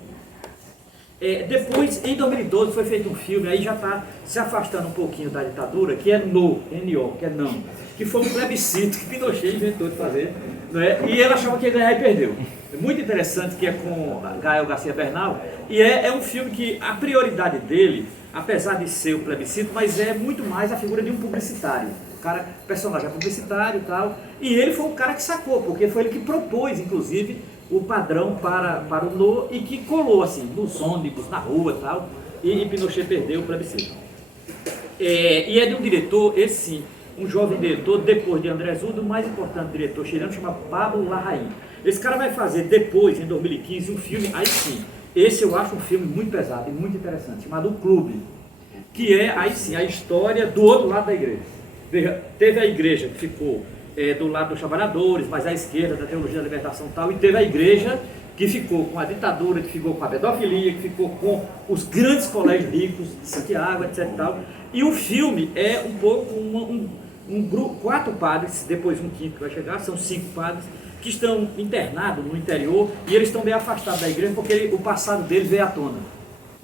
Depois, em 2012, foi feito um filme, aí já está se afastando um pouquinho da ditadura, que é NO, N-O, que é não, que foi um plebiscito que Pinochet inventou de fazer, não é? E ele achava que ia ganhar e perdeu. É muito interessante, que é com Gael Garcia Bernal, e é um filme que a prioridade dele, apesar de ser o plebiscito, mas é muito mais a figura de um publicitário. O personagem é publicitário e tal, e ele foi o cara que sacou, porque foi ele que propôs, inclusive, o padrão para o NO e que colou assim, nos ônibus, na rua e tal, e Pinochet perdeu o plebiscito. E é de um diretor, esse sim, um jovem diretor, depois de André Zurdo, o mais importante diretor chileno, chama Pablo Larraín. Esse cara vai fazer depois, em 2015, um filme, aí sim, esse eu acho um filme muito pesado e muito interessante, chamado O Clube, que é, aí sim, a história do outro lado da igreja. Veja, teve a igreja que ficou do lado dos trabalhadores, mais à esquerda, da teologia da libertação e tal, e teve a igreja que ficou com a ditadura, que ficou com a pedofilia, que ficou com os grandes colégios ricos de Santiago, etc. E, tal. E o filme é um pouco um grupo, 4 padres, depois um quinto que vai chegar, são 5 padres, que estão internados no interior, e eles estão bem afastados da igreja, porque o passado deles veio à tona.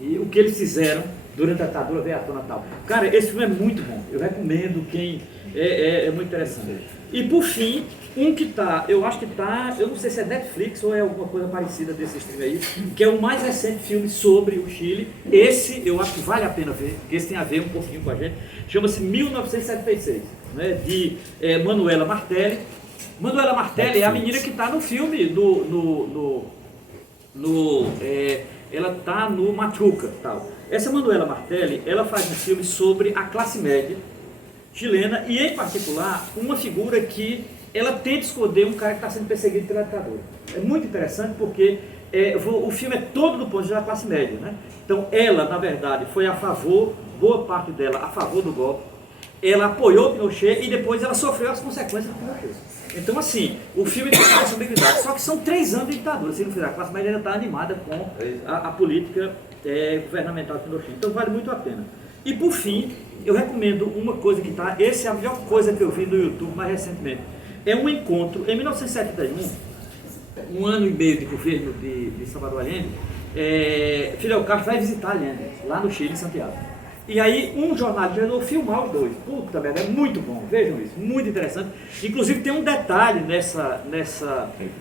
E o que eles fizeram durante a ditadura veio à tona e tal. Cara, esse filme é muito bom, eu recomendo quem... É muito interessante. E por fim, um que tá, eu acho que tá, eu não sei se é Netflix ou é alguma coisa parecida desse stream aí, que é o mais recente filme sobre o Chile. Esse eu acho que vale a pena ver, porque esse tem a ver um pouquinho com a gente. Chama-se 1976, né, de Manuela Martelli. Manuela Martelli é a menina que está no filme ela está no Machuca, tal. Essa Manuela Martelli, ela faz um filme sobre a classe média chilena e, em particular, uma figura que ela tenta esconder um cara que está sendo perseguido pela ditadura. É muito interessante porque o filme é todo do ponto de vista da classe média, né? Então, ela, na verdade, foi a favor, boa parte dela, a favor do golpe. Ela apoiou Pinochet e depois ela sofreu as consequências do Pinochet. Então, assim, o filme tem essa ambiguidade. Só que são 3 anos de ditadura. Se não fizer, a classe média ainda está animada com a política governamental de Pinochet. Então, vale muito a pena. E, por fim, eu recomendo uma coisa que está... Essa é a melhor coisa que eu vi no YouTube mais recentemente. É um encontro, em 1971, um ano e meio de governo de Salvador Allende, Fidel Castro vai visitar Allende, lá no Chile, em Santiago. E aí um jornalista resolveu filmar os dois. Puta merda, é muito bom, vejam isso, muito interessante. Inclusive tem um detalhe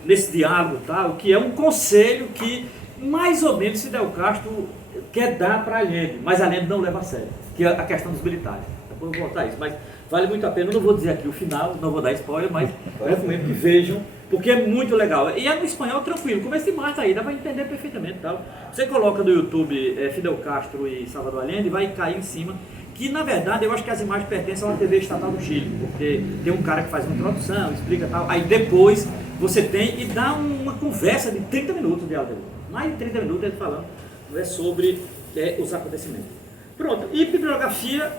nesse diálogo tal, que é um conselho que mais ou menos Fidel Castro quer dar para Allende, mas Allende não leva a sério, que é a questão dos militares. Depois eu vou voltar a isso, mas vale muito a pena. Eu não vou dizer aqui o final, não vou dar spoiler, mas eu recomendo que vejam, porque é muito legal. E é no espanhol tranquilo, começo de março aí, dá para entender perfeitamente. Tal. Você coloca no YouTube Fidel Castro e Salvador Allende, vai cair em cima, que na verdade eu acho que as imagens pertencem a uma TV estatal do Chile, porque tem um cara que faz uma introdução, explica tal, aí depois você tem e dá uma conversa de 30 minutos de áudio, mais de 30 minutos ele falando sobre os acontecimentos. Pronto, e bibliografia,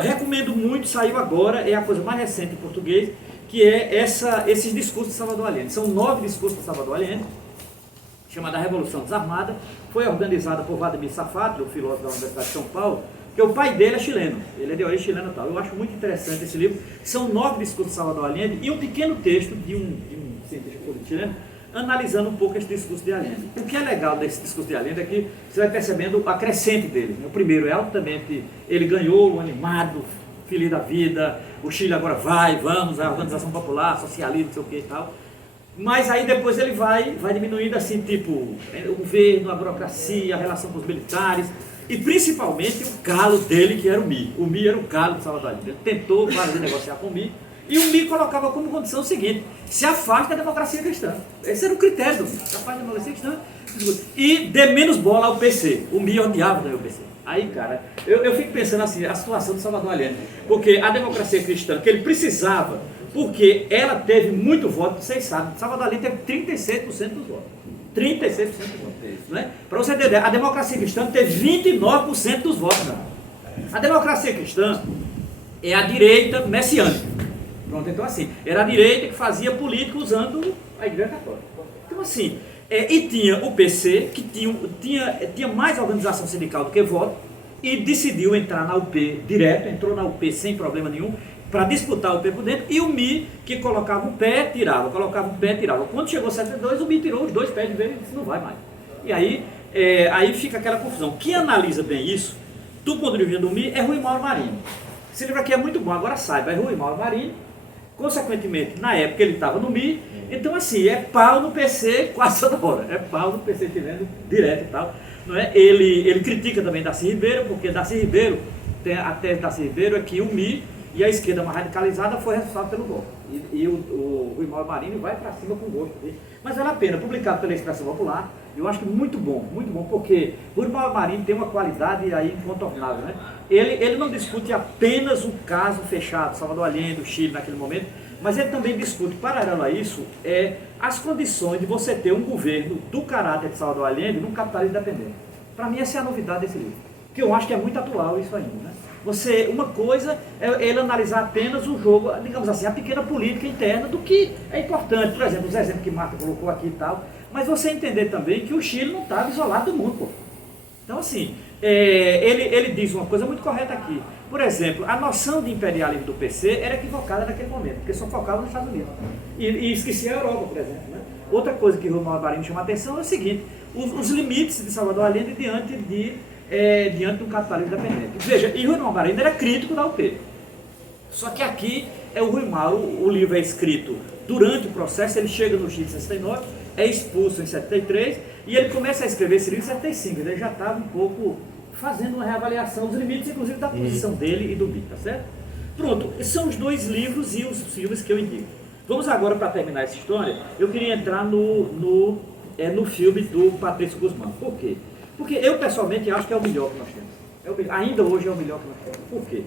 recomendo muito, saiu agora, é a coisa mais recente em português, que é esses discursos de Salvador Allende. São 9 discursos de Salvador Allende, chamada Revolução Desarmada, foi organizada por Vladimir Safatli, o filósofo da Universidade de São Paulo, que o pai dele é chileno, ele é de origem chilena e tal. Eu acho muito interessante esse livro. São 9 discursos de Salvador Allende e um pequeno texto de um cientista político chileno analisando um pouco esse discurso de Allende. O que é legal desse discurso de Allende é que você vai percebendo a crescente dele. O primeiro é altamente, ele ganhou o animado, feliz da vida, o Chile agora vamos, a organização popular, socialismo, não sei o que e tal. Mas aí depois ele vai diminuindo assim, tipo, o governo, a burocracia, a relação com os militares, e principalmente o calo dele, que era o MI. O MI era o calo de Salvador Allende. Ele tentou várias negociar com o MI, e o MI colocava como condição o seguinte: se afaste da democracia cristã. Esse era o critério do MI, se afaste da democracia cristã, e dê menos bola ao PC. O MI odiava também o PC. Aí, cara, eu fico pensando assim, a situação de Salvador Allende, porque a democracia cristã que ele precisava, porque ela teve muito voto, vocês sabem, Salvador Allende teve 36% dos votos. 36% dos votos. Né? Para você entender, a democracia cristã teve 29% dos votos. Cara. A democracia cristã é a direita messiânica. Pronto, então assim, era a direita que fazia política usando a Igreja Católica. Então assim, e tinha o PC, que tinha mais organização sindical do que voto, e decidiu entrar na UP direto, entrou na UP sem problema nenhum, para disputar o UP por dentro, e o MI, que colocava um pé, tirava, colocava um pé, tirava. Quando chegou 72, o MI tirou os 2 pés de vez e disse, não vai mais. E aí fica aquela confusão. Quem analisa bem isso, do ponto de vista do MI, é Rui Mauro Marinho. Esse livro aqui é muito bom, agora saiba, é Rui Mauro Marinho. Consequentemente, na época ele estava no MI, então assim, é pau no PC quase toda hora, é pau no PC tirando direto e tal. Não é? Ele critica também Darcy Ribeiro, porque Darcy Ribeiro, a tese de Darcy Ribeiro é que o MI e a esquerda mais radicalizada foi responsável pelo golpe. E o Rui Mauro Marinho vai para cima com gosto. Mas vale a pena, publicado pela Expressão Popular, eu acho que muito bom, porque o Rui Mauro Marinho tem uma qualidade aí incontornável. Né? Ele não discute apenas o caso fechado, Salvador Allende, o Chile naquele momento, mas ele também discute, paralelo a isso, as condições de você ter um governo do caráter de Salvador Allende num capitalismo independente. Para mim essa é a novidade desse livro, que eu acho que é muito atual isso ainda. Né? Uma coisa é ele analisar apenas o jogo, digamos assim, a pequena política interna do que é importante, por exemplo, os exemplos que Marta colocou aqui e tal, mas você entender também que o Chile não estava isolado do mundo, pô. Então assim, ele diz uma coisa muito correta aqui, por exemplo, a noção de imperialismo do PC era equivocada naquele momento, porque só focava nos Estados Unidos, e esquecia a Europa, por exemplo. Né? Outra coisa que o Rui Mauro Marinho chama a atenção é o seguinte, os limites de Salvador Allende diante de um capitalismo independente. Veja, e Rui Mauro Marinho era crítico da UP. Só que aqui é o Rui Mauro, o livro é escrito durante o processo, ele chega no Chile em 69, é expulso em 73, e ele começa a escrever esse livro em 75, ele já estava um pouco fazendo uma reavaliação dos limites, inclusive da posição dele e do BIC, tá certo? Pronto, esses são os 2 livros e os filmes que eu indico. Vamos agora, para terminar essa história, eu queria entrar no filme do Patrício Guzmán. Por quê? Porque eu pessoalmente acho que é o melhor que nós temos. Ainda hoje é o melhor que nós temos. Por quê?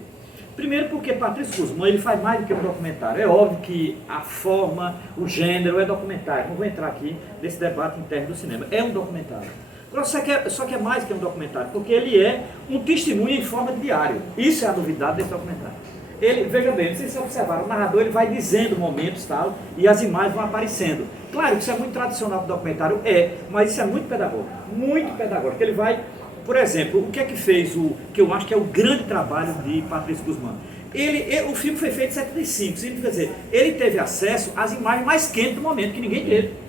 Primeiro porque Patrício Guzmán, ele faz mais do que um documentário. É óbvio que a forma, o gênero é documentário. Não vou entrar aqui nesse debate interno do cinema. É um documentário. Só que é mais que um documentário, porque ele é um testemunho em forma de diário. Isso é a novidade desse documentário. Veja bem, não sei se vocês observaram, o narrador ele vai dizendo momentos tal, e as imagens vão aparecendo. Claro que isso é muito tradicional do documentário, mas isso é muito pedagógico. Ele vai, por exemplo, o que é que fez que eu acho que é o grande trabalho de Patrício Guzmán. O filme foi feito em 75, significa dizer, ele teve acesso às imagens mais quentes do momento, que ninguém teve.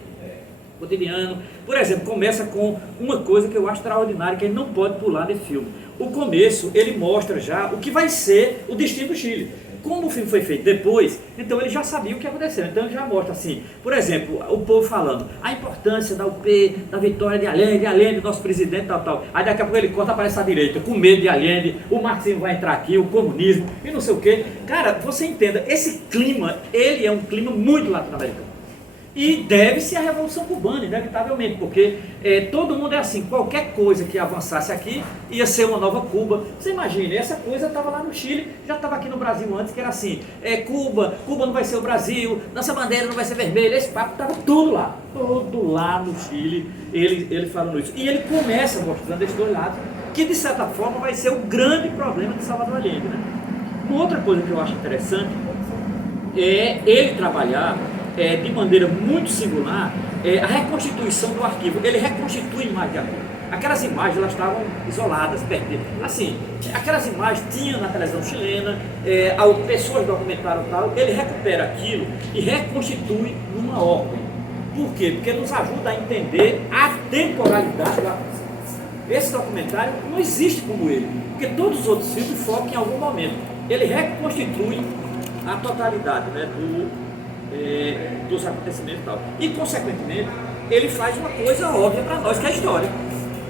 Cotidiano. Por exemplo, começa com uma coisa que eu acho extraordinária, que ele não pode pular nesse filme. O começo, ele mostra já o que vai ser o destino do Chile. Como o filme foi feito depois, então ele já sabia o que aconteceu. Então ele já mostra assim, por exemplo, o povo falando a importância da UP, da vitória de Allende, nosso presidente, tal. Aí daqui a pouco ele corta, aparece a direita, com medo de Allende, o marxismo vai entrar aqui, o comunismo, e não sei o quê. Cara, você entenda, esse clima, ele é um clima muito latino-americano. E deve-se à Revolução Cubana, inevitavelmente, porque todo mundo é assim, qualquer coisa que avançasse aqui ia ser uma nova Cuba. Você imagina, essa coisa estava lá no Chile, já estava aqui no Brasil antes, que era assim, Cuba não vai ser o Brasil, nossa bandeira não vai ser vermelha, esse papo estava tudo lá no Chile, ele falando isso. E ele começa mostrando esses 2 lados, que de certa forma vai ser o grande problema de Salvador Allende. Né? Uma outra coisa que eu acho interessante é ele trabalhar de maneira muito singular, a reconstituição do arquivo. Ele reconstitui imagem de arquivo. Aquelas imagens, elas estavam isoladas, perdidas. Assim, aquelas imagens tinham na televisão chilena, pessoas documentaram tal, ele recupera aquilo e reconstitui numa ordem. Por quê? Porque nos ajuda a entender a temporalidade do acontecimento. Esse documentário não existe como ele, porque todos os outros filmes focam em algum momento. Ele reconstitui a totalidade, né, dos acontecimentos e tal. E, consequentemente, ele faz uma coisa óbvia para nós, que é a história.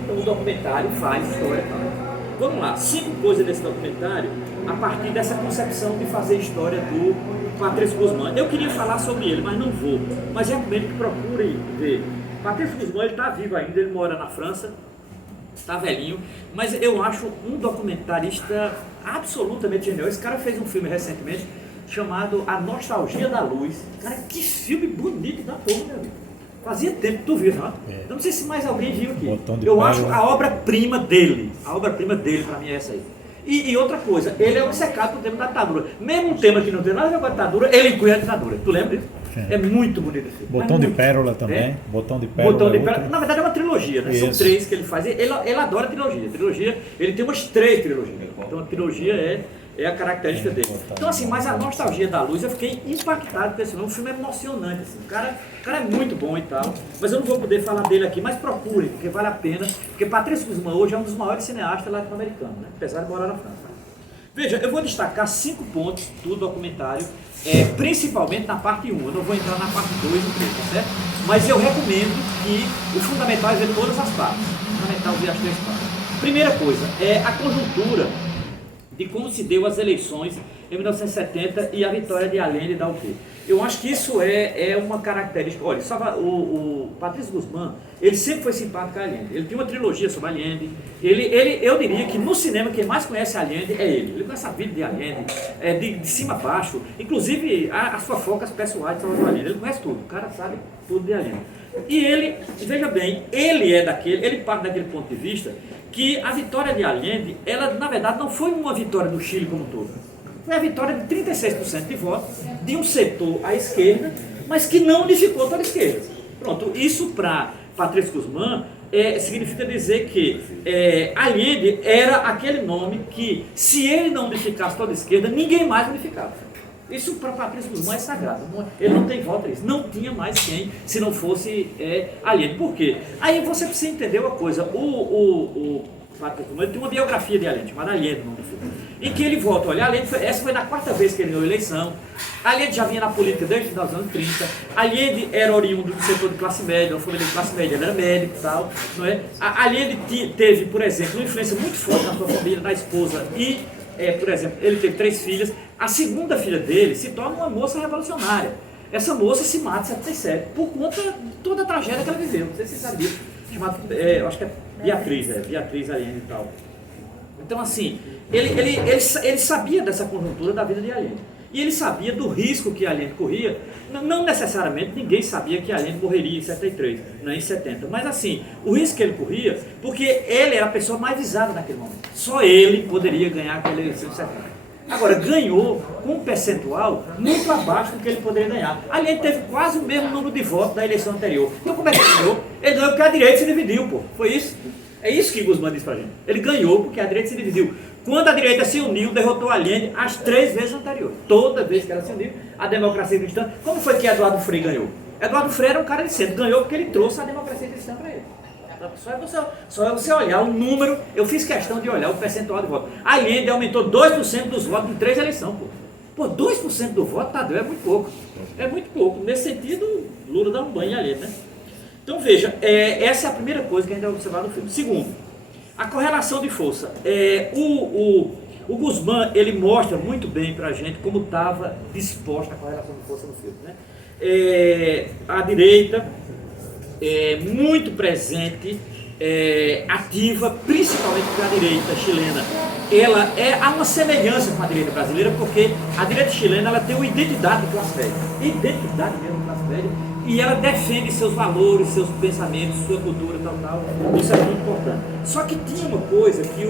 Então, o documentário faz história. Tá? Vamos lá, 5 coisas desse documentário, a partir dessa concepção de fazer história do Patrício Guzmán. Eu queria falar sobre ele, mas não vou. Mas recomendo que procurem ver. Patrício Guzmán, ele está vivo ainda, ele mora na França, está velhinho, mas eu acho um documentarista absolutamente genial. Esse cara fez um filme recentemente chamado A Nostalgia da Luz. Cara, que filme bonito da porra, meu amigo. Fazia tempo que tu viu, não? Eu não sei se mais alguém viu aqui. Eu acho a obra-prima dele. A obra-prima dele, pra mim, é essa aí. E outra coisa, ele é obcecado pelo tema da ditadura. Mesmo um tema que não tem nada a ver com a ditadura, ele inclui a ditadura. Tu lembra disso? É muito bonito esse filme. Botão de Pérola também. Botão de Pérola. Botão de Pérola. Na verdade é uma trilogia, né? São 3 que ele faz. Ele adora trilogia. Ele tem umas 3 trilogias. Então a trilogia é a característica dele. Então assim, mas a Nostalgia da Luz, eu fiquei impactado com esse filme. Um filme emocionante, assim. O cara é muito bom e tal. Mas eu não vou poder falar dele aqui, mas procurem, porque vale a pena. Porque Patrício Guzmán hoje é um dos maiores cineastas latino-americanos, né? Apesar de morar na França. Veja, eu vou destacar 5 pontos do documentário, principalmente na parte 1. Eu não vou entrar na parte 2 e 3, tá certo? Mas eu recomendo que o fundamental é ver todas as partes. O fundamental é ver as 3 partes. Primeira coisa, é a conjuntura de como se deu as eleições em 1970 e a vitória de Allende da UP. Eu acho que isso é uma característica. Olha, só o Patrício Guzmán, ele sempre foi simpático a Allende. Ele tinha uma trilogia sobre Allende. Eu diria que no cinema quem mais conhece Allende é ele. Ele conhece a vida de Allende, de cima a baixo, inclusive as fofocas pessoais de Salvador Allende. Ele conhece tudo, o cara sabe tudo de Allende. E ele, veja bem, ele parte daquele ponto de vista que a vitória de Allende, ela na verdade não foi uma vitória do Chile como um todo. Foi a vitória de 36% de votos de um setor à esquerda, mas que não unificou toda a esquerda. Pronto, isso para Patrício Guzmán significa dizer que Allende era aquele nome que, se ele não unificasse toda a esquerda, ninguém mais unificava. Isso para Patrício Guzmán é sagrado. Ele não tem volta a isso. Não tinha mais quem, se não fosse Allende. Por quê? Aí você precisa entender uma coisa. O Patrício Guzmán tem uma biografia de Allende, chamada Allende, o nome do filme, em que ele volta. Olha, essa foi na 4ª vez que ele ganhou a eleição. Allende já vinha na política desde os anos 30. Allende era oriundo do setor de classe média, uma família de classe média, ele era médico e tal. Não é? Allende teve, por exemplo, uma influência muito forte na sua família, na esposa e, por exemplo, ele teve 3 filhas. A segunda filha dele se torna uma moça revolucionária. Essa moça se mata em 77 por conta de toda a tragédia que ela viveu. Não sei se você sabe disso. Eu acho que é Beatriz Allende e tal. Então, assim, ele sabia dessa conjuntura da vida de Allende. E ele sabia do risco que Allende corria. Não necessariamente ninguém sabia que Allende morreria em 73, nem em 70. Mas, assim, o risco que ele corria, porque ele era a pessoa mais visada naquele momento. Só ele poderia ganhar aquela eleição de 70. Agora, ganhou com um percentual muito abaixo do que ele poderia ganhar. Allende teve quase o mesmo número de votos da eleição anterior. Então, como é que ele ganhou? Ele ganhou porque a direita se dividiu, pô. Foi isso? É isso que Guzmán disse pra gente. Ele ganhou porque a direita se dividiu. Quando a direita se uniu, derrotou Allende as 3 vezes anteriores. Toda vez que ela se uniu, a democracia cristã. Como foi que Eduardo Frei ganhou? Eduardo Frei era um cara de centro. Ganhou porque ele trouxe a democracia cristã para ele. Só é você olhar o número. Eu fiz questão de olhar o percentual de voto. Allende aumentou 2% dos votos em 3 eleições, pô. 2% do voto, tá doido, é muito pouco. É muito pouco. Nesse sentido, Lula dá um banho em Allende, né? Então veja, essa é a primeira coisa que a gente vai observar no filme. Segundo, a correlação de força. O Guzmán, ele mostra muito bem pra gente como estava disposta a correlação de força no filme, né? A direita muito presente, ativa, principalmente porque a direita chilena, há uma semelhança com a direita brasileira, porque a direita chilena ela tem uma identidade de classe média, identidade mesmo de classe média, e ela defende seus valores, seus pensamentos, sua cultura, tal, isso é muito importante. Só que tinha uma coisa que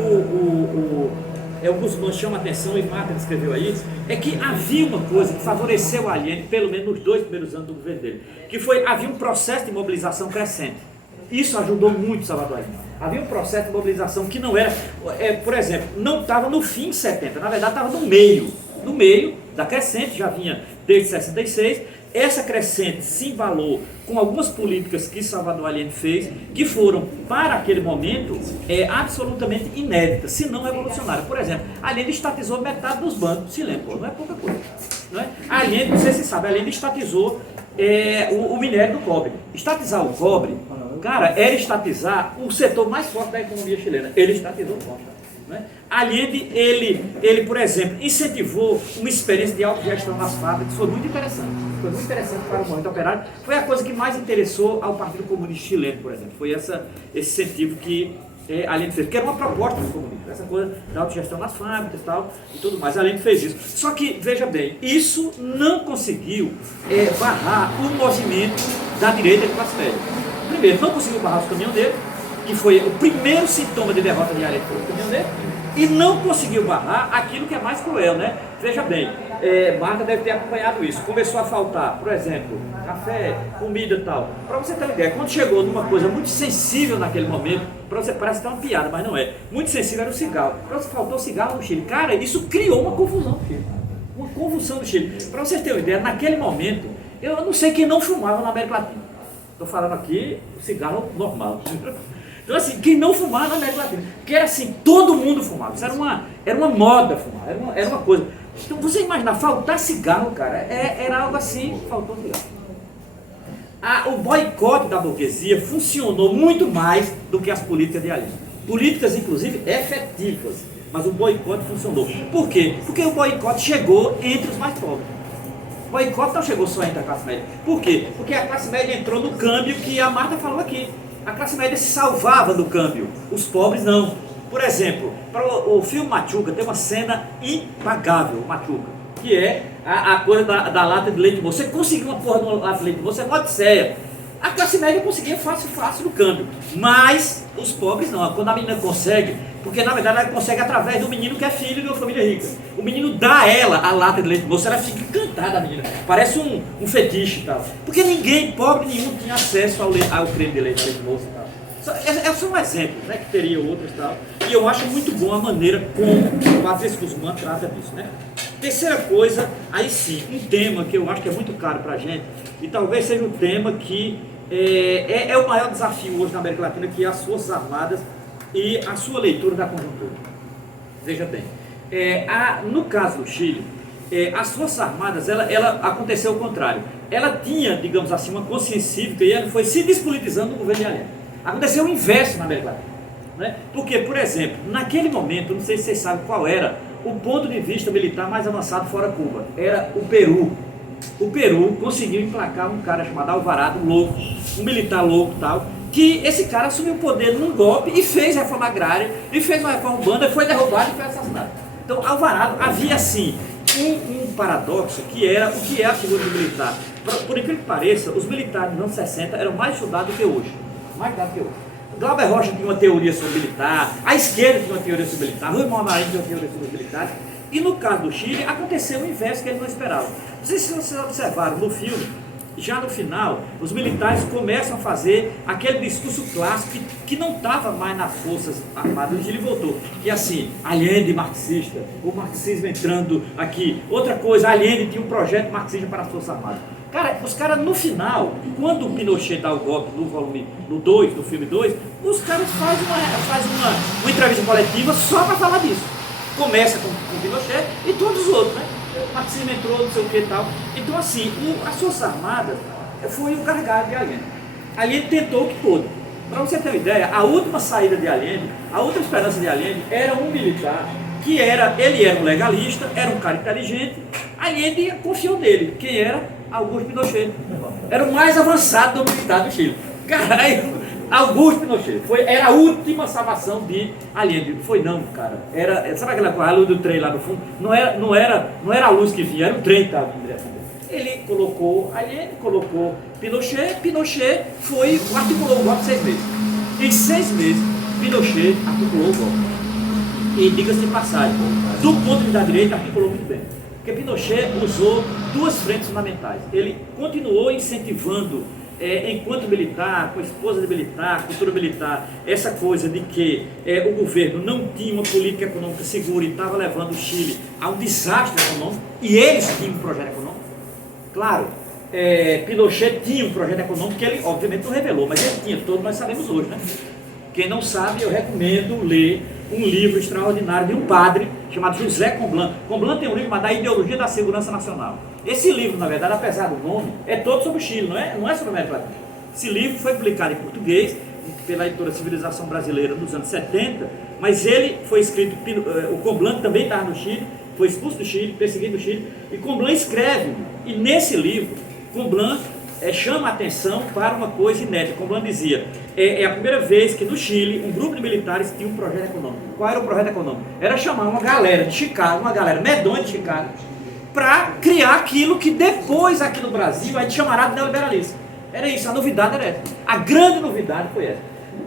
o Guzmán chama a atenção, e Marta descreveu aí, é que havia uma coisa que favoreceu o Allende, pelo menos nos 2 primeiros anos do governo dele, que havia um processo de mobilização crescente. Isso ajudou muito Salvador Allende. Havia um processo de mobilização que não era, por exemplo, não estava no fim de 70, na verdade estava no meio da crescente, já vinha desde 66, essa crescente se embalou com algumas políticas que Salvador Allende fez, que foram, para aquele momento, absolutamente inéditas, se não revolucionárias. Por exemplo, Allende estatizou metade dos bancos, se lembra, não é pouca coisa. Não é? Allende, não sei se você sabe, Allende estatizou o minério do cobre. Estatizar o cobre, cara, era estatizar o setor mais forte da economia chilena. Ele estatizou o cobre. Allende, ele, por exemplo, incentivou uma experiência de autogestão nas fábricas, foi muito interessante para o movimento operário, foi a coisa que mais interessou ao Partido Comunista Chileno, por exemplo, foi esse incentivo que Allende fez, que era uma proposta dos comunistas, essa coisa da autogestão nas fábricas e tudo mais, Allende fez isso. Só que, veja bem, isso não conseguiu barrar o movimento da direita e da classe média. Primeiro, não conseguiu barrar os caminhoneiros, que foi o primeiro sintoma de derrota de Allende, foi o caminhoneiro, e não conseguiu barrar aquilo que é mais cruel, né? Veja bem, Marta deve ter acompanhado isso. Começou a faltar, por exemplo, café, comida e tal. Para você ter uma ideia, quando chegou numa coisa muito sensível naquele momento, para você parece que é uma piada, mas não é. Muito sensível era o cigarro. Para você faltou cigarro no Chile. Cara, isso criou uma confusão no Chile. Uma convulsão no Chile. Para você ter uma ideia, naquele momento, eu não sei quem não fumava na América Latina. Estou falando aqui o cigarro normal. Então, assim, quem não fumava na América Latina, porque era assim, todo mundo fumava, isso era uma moda fumar, era uma coisa. Então, você imagina, faltar cigarro, cara, era algo assim, faltou cigarro. O boicote da burguesia funcionou muito mais do que as políticas de Allende. Políticas, inclusive, efetivas, mas o boicote funcionou. Por quê? Porque o boicote chegou entre os mais pobres. O boicote não chegou só entre a classe média. Por quê? Porque a classe média entrou no câmbio que a Marta falou aqui. A classe média se salvava do câmbio, os pobres não. Por exemplo, para o filme Machuca tem uma cena impagável, Machuca, que é a coisa da lata de leite moça. Você conseguiu uma porra de uma lata de leite moça, é uma odisseia. A classe média conseguia fácil no câmbio, mas os pobres não. Quando a menina consegue, porque na verdade ela consegue através do menino que é filho de uma família rica. O menino dá a ela a lata de leite moça, ela fica encantada, a menina. Parece um fetiche e tal. Porque ninguém, pobre nenhum, tinha acesso ao creme de leite moça e tal. É só um exemplo, né, que teria outros e tal. E eu acho muito bom a maneira como o Patrício Guzmán trata disso, né? Terceira coisa, aí sim, um tema que eu acho que é muito caro pra gente, e talvez seja um tema que é o maior desafio hoje na América Latina, que é as Forças Armadas e a sua leitura da conjuntura. Veja bem, no caso do Chile, as Forças Armadas, ela aconteceu o contrário. Ela tinha, digamos assim, uma consciência cívica e ela foi se despolitizando no governo de Allende. Aconteceu o inverso na América Latina. Né? Porque, por exemplo, naquele momento, não sei se vocês sabem qual era o ponto de vista militar mais avançado fora Cuba, era o Peru. O Peru conseguiu emplacar um cara chamado Alvarado, louco, um militar louco e tal, que esse cara assumiu o poder num golpe e fez reforma agrária, e fez uma reforma urbana, foi derrubado e foi assassinado. Então, Alvarado, havia assim um paradoxo que era o que é a figura do militar. Por incrível que pareça, os militares nos anos 60 eram mais estudados do que hoje. Mais estudado que hoje. Glauber Rocha tinha uma teoria sobre militar, a esquerda tinha uma teoria sobre militar, Rui Marinho tinha uma teoria sobre militares, e no caso do Chile aconteceu o inverso que eles não esperavam. Não sei se vocês observaram no filme, já no final, os militares começam a fazer aquele discurso clássico que não estava mais nas Forças Armadas, o Chile voltou, que assim, Allende marxista, o marxismo entrando aqui, outra coisa, Allende tinha um projeto marxista para as Forças Armadas. Cara, os caras no final, quando o Pinochet dá o golpe no volume, no filme 2, os caras fazem uma entrevista coletiva só para falar disso. Começa com o Pinochet e todos os outros, né? O marxismo entrou, não sei o que e tal. Então assim, as Forças Armadas foi o gargalo de Allende. Allende tentou o que pôde. Para você ter uma ideia, a última saída de Allende, a última esperança de Allende era um militar que ele era um legalista, era um cara inteligente, Allende confiou nele. Quem era? Augusto Pinochet. Era o mais avançado do militar do Chile. Caralho, Augusto Pinochet. Era a última salvação de Allende. Foi não, cara. Sabe aquela coisa, a luz do trem lá no fundo? Não era a luz que vinha, era o trem que estava vindo direto. Ele colocou Allende, colocou Pinochet articulou o golpe em 6 meses. Em 6 meses, Pinochet articulou o golpe. E diga-se de passagem, do ponto de vista da direita, articulou muito bem. Porque Pinochet usou duas frentes fundamentais. Ele continuou incentivando, enquanto militar, com a esposa de militar, cultura militar, essa coisa de que o governo não tinha uma política econômica segura e estava levando o Chile a um desastre econômico, e eles tinham um projeto econômico. Claro, Pinochet tinha um projeto econômico que ele, obviamente, não revelou, mas ele tinha, todos nós sabemos hoje, né? Quem não sabe, eu recomendo ler um livro extraordinário de um padre chamado José Comblan. Comblan tem um livro chamado A Ideologia da Segurança Nacional. Esse livro, na verdade, apesar do nome, é todo sobre o Chile, não é sobre a América Latina. Esse livro foi publicado em português pela editora Civilização Brasileira nos anos 70, mas ele foi escrito, o Comblan também estava no Chile, foi expulso do Chile, perseguido do Chile, e Comblan escreve, e nesse livro, Comblan chama a atenção para uma coisa inédita. Comblan dizia, é a primeira vez que no Chile um grupo de militares tinha um projeto econômico. Qual era o projeto econômico? Era chamar uma galera de Chicago, uma galera medonha de Chicago, para criar aquilo que depois aqui no Brasil a gente chamará de neoliberalismo. Era isso, a novidade era essa. A grande novidade foi essa.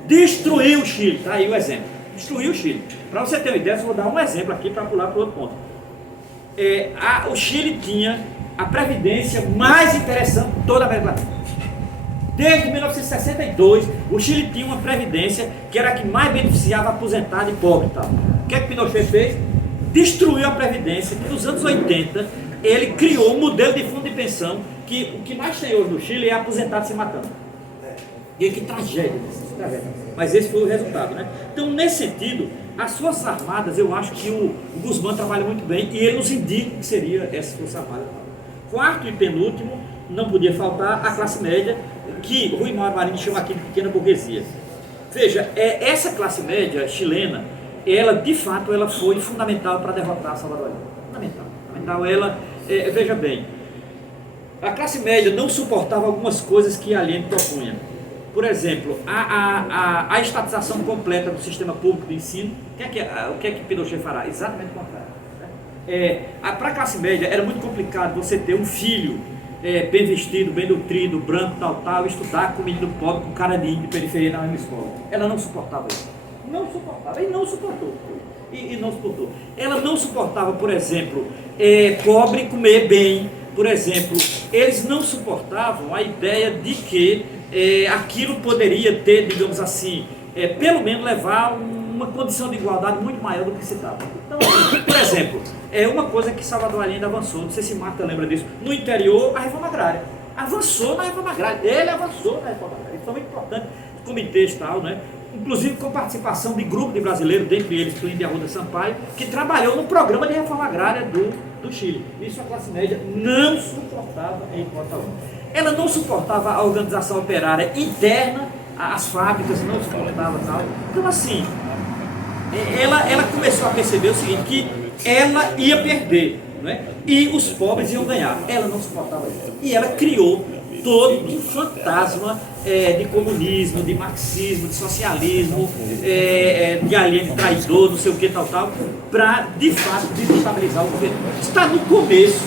Destruir o Chile, tá aí o exemplo. Destruir o Chile. Para você ter uma ideia, eu vou dar um exemplo aqui para pular para o outro ponto. O Chile tinha a previdência mais interessante de toda a América Latina. Desde 1962, o Chile tinha uma previdência que era a que mais beneficiava aposentado e pobre e tal. O que é que Pinochet fez? Destruiu a previdência, que nos anos 80 ele criou um modelo de fundo de pensão que o que mais tem hoje no Chile é aposentado se matando. E que tragédia, mas esse foi o resultado, né? Então, nesse sentido, as Forças Armadas, eu acho que o Guzmán trabalha muito bem e ele nos indica que seria essa Força Armada. Quarto e penúltimo, não podia faltar a classe média, que Rui Mauro Marinho chama aqui de pequena burguesia. Veja, essa classe média chilena, ela de fato ela foi fundamental para derrotar Salvador Allende. Fundamental. Veja bem, a classe média não suportava algumas coisas que Allende propunha. Por exemplo, a estatização completa do sistema público de ensino. O que é que Pinochet fará? Exatamente o contrário. Para a classe média era muito complicado você ter um filho bem vestido, bem nutrido, branco, tal, estudar com menino pobre, com cara de índio de periferia na mesma escola. Ela não suportava isso. Não suportava, e não suportou. E não suportou. Ela não suportava, por exemplo, pobre comer bem. Por exemplo, eles não suportavam a ideia de que aquilo poderia ter, digamos assim, pelo menos levar uma condição de igualdade muito maior do que se estava. Então, por exemplo, uma coisa que Salvador Allende avançou, não sei se Marta lembra disso, no interior, a reforma agrária. Avançou na reforma agrária, ele avançou na reforma agrária. Isso foi muito importante, comitês e tal, né? Inclusive com participação de grupo de brasileiros, dentre eles Clínio de Arruda Sampaio, que trabalhou no programa de reforma agrária do Chile. Isso a classe média não suportava em hipótese alguma. Ela não suportava a organização operária interna, as fábricas não suportavam tal. Então assim, ela começou a perceber o seguinte, que ela ia perder, né? E os pobres iam ganhar. Ela não suportava isso. E ela criou todo um fantasma de comunismo, de marxismo, de socialismo, de Allende traidor, não sei o que, tal, para, de fato, desestabilizar o governo. Está no começo,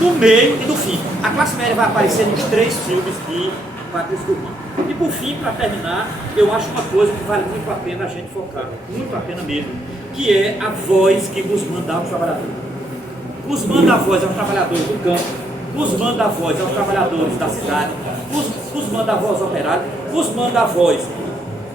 no meio e no fim. A classe média vai aparecer nos 3 filmes de Patrício Guzmán. E por fim, para terminar, eu acho uma coisa que vale muito a pena a gente focar, muito a pena mesmo, que é a voz que Guzmán dá aos trabalhadores. Guzmán dá voz aos trabalhadores do campo, Guzmán dá voz aos trabalhadores da cidade, Guzmán dá voz aos operários, Guzmán dá voz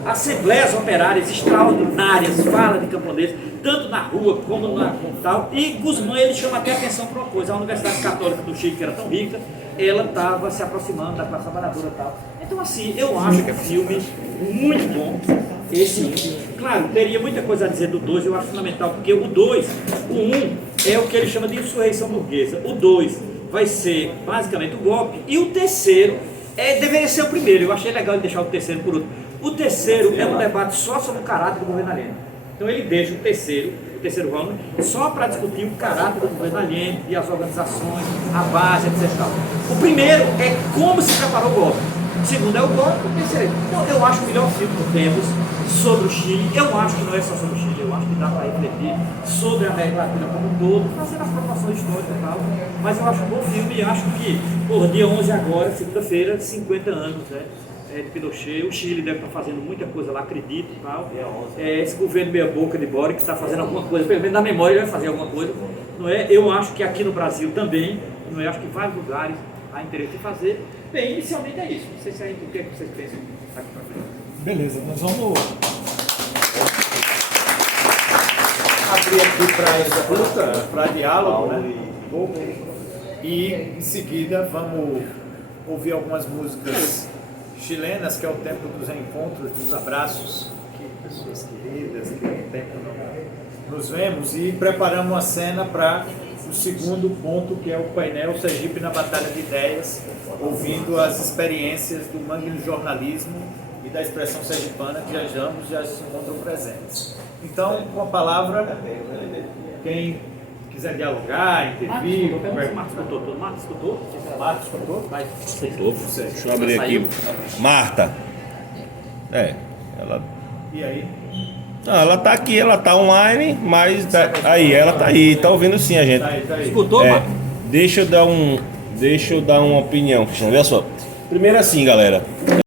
a assembleias operárias extraordinárias, fala de camponeses, tanto na rua como na tal. E Guzmán, ele chama até atenção para uma coisa, a Universidade Católica do Chile, que era tão rica, ela estava se aproximando da classe trabalhadora e tal. Então assim, eu acho que é um filme muito bom, esse. Claro, teria muita coisa a dizer do 2, eu acho fundamental, porque o 2, o 1 é o que ele chama de insurreição burguesa, o 2 vai ser basicamente o golpe, e o terceiro deveria ser o primeiro. Eu achei legal ele deixar o terceiro por último. O terceiro é um debate só sobre o caráter do governo Allende. Então ele deixa o terceiro volume, só para discutir o caráter do governo Allende e as organizações, a base, etc. O primeiro é como se preparou o golpe. O segundo é o golpe, o terceiro. Então eu acho o melhor filme que temos sobre o Chile. Eu acho que não é só sobre o Chile, eu acho que dá para refletir sobre a América Latina como um todo, fazendo as proporções históricas e tal. Mas eu acho um bom filme e acho que, dia 11 agora, segunda-feira, 50 anos, de Pinochet. O Chile deve estar fazendo muita coisa lá, acredito e tal. Esse governo meia boca de Boric está fazendo alguma coisa, pelo menos na memória ele vai fazer alguma coisa. Não é? Eu acho que aqui no Brasil também, não é? Acho que em vários lugares há interesse em fazer. Bem, inicialmente é isso. Não sei se o que é que vocês pensam aqui para frente. Beleza, nós vamos Abrir aqui para escuta, para diálogo, né? E em seguida vamos ouvir algumas músicas chilenas, que é o tempo dos encontros, dos abraços, que pessoas queridas, que há tempo não nos vemos, e preparamos uma cena para o segundo ponto, que é o painel Sergipe na Batalha de Ideias, ouvindo as experiências do mangue do jornalismo e da expressão sergipana que já se encontram presentes. Então, com a palavra, quem quiser dialogar, intervir... Marcos escutou tudo. Marcos escutou? Marcos escutou? Deixa eu abrir aqui. Marta. Ela. E aí? Não, ela tá aqui, ela tá online, mas aí, ela tá aí, tá ouvindo sim a gente. Tá aí. Escutou, Marcos? Deixa eu dar uma opinião, Cristiano. Olha só. Primeiro assim, galera.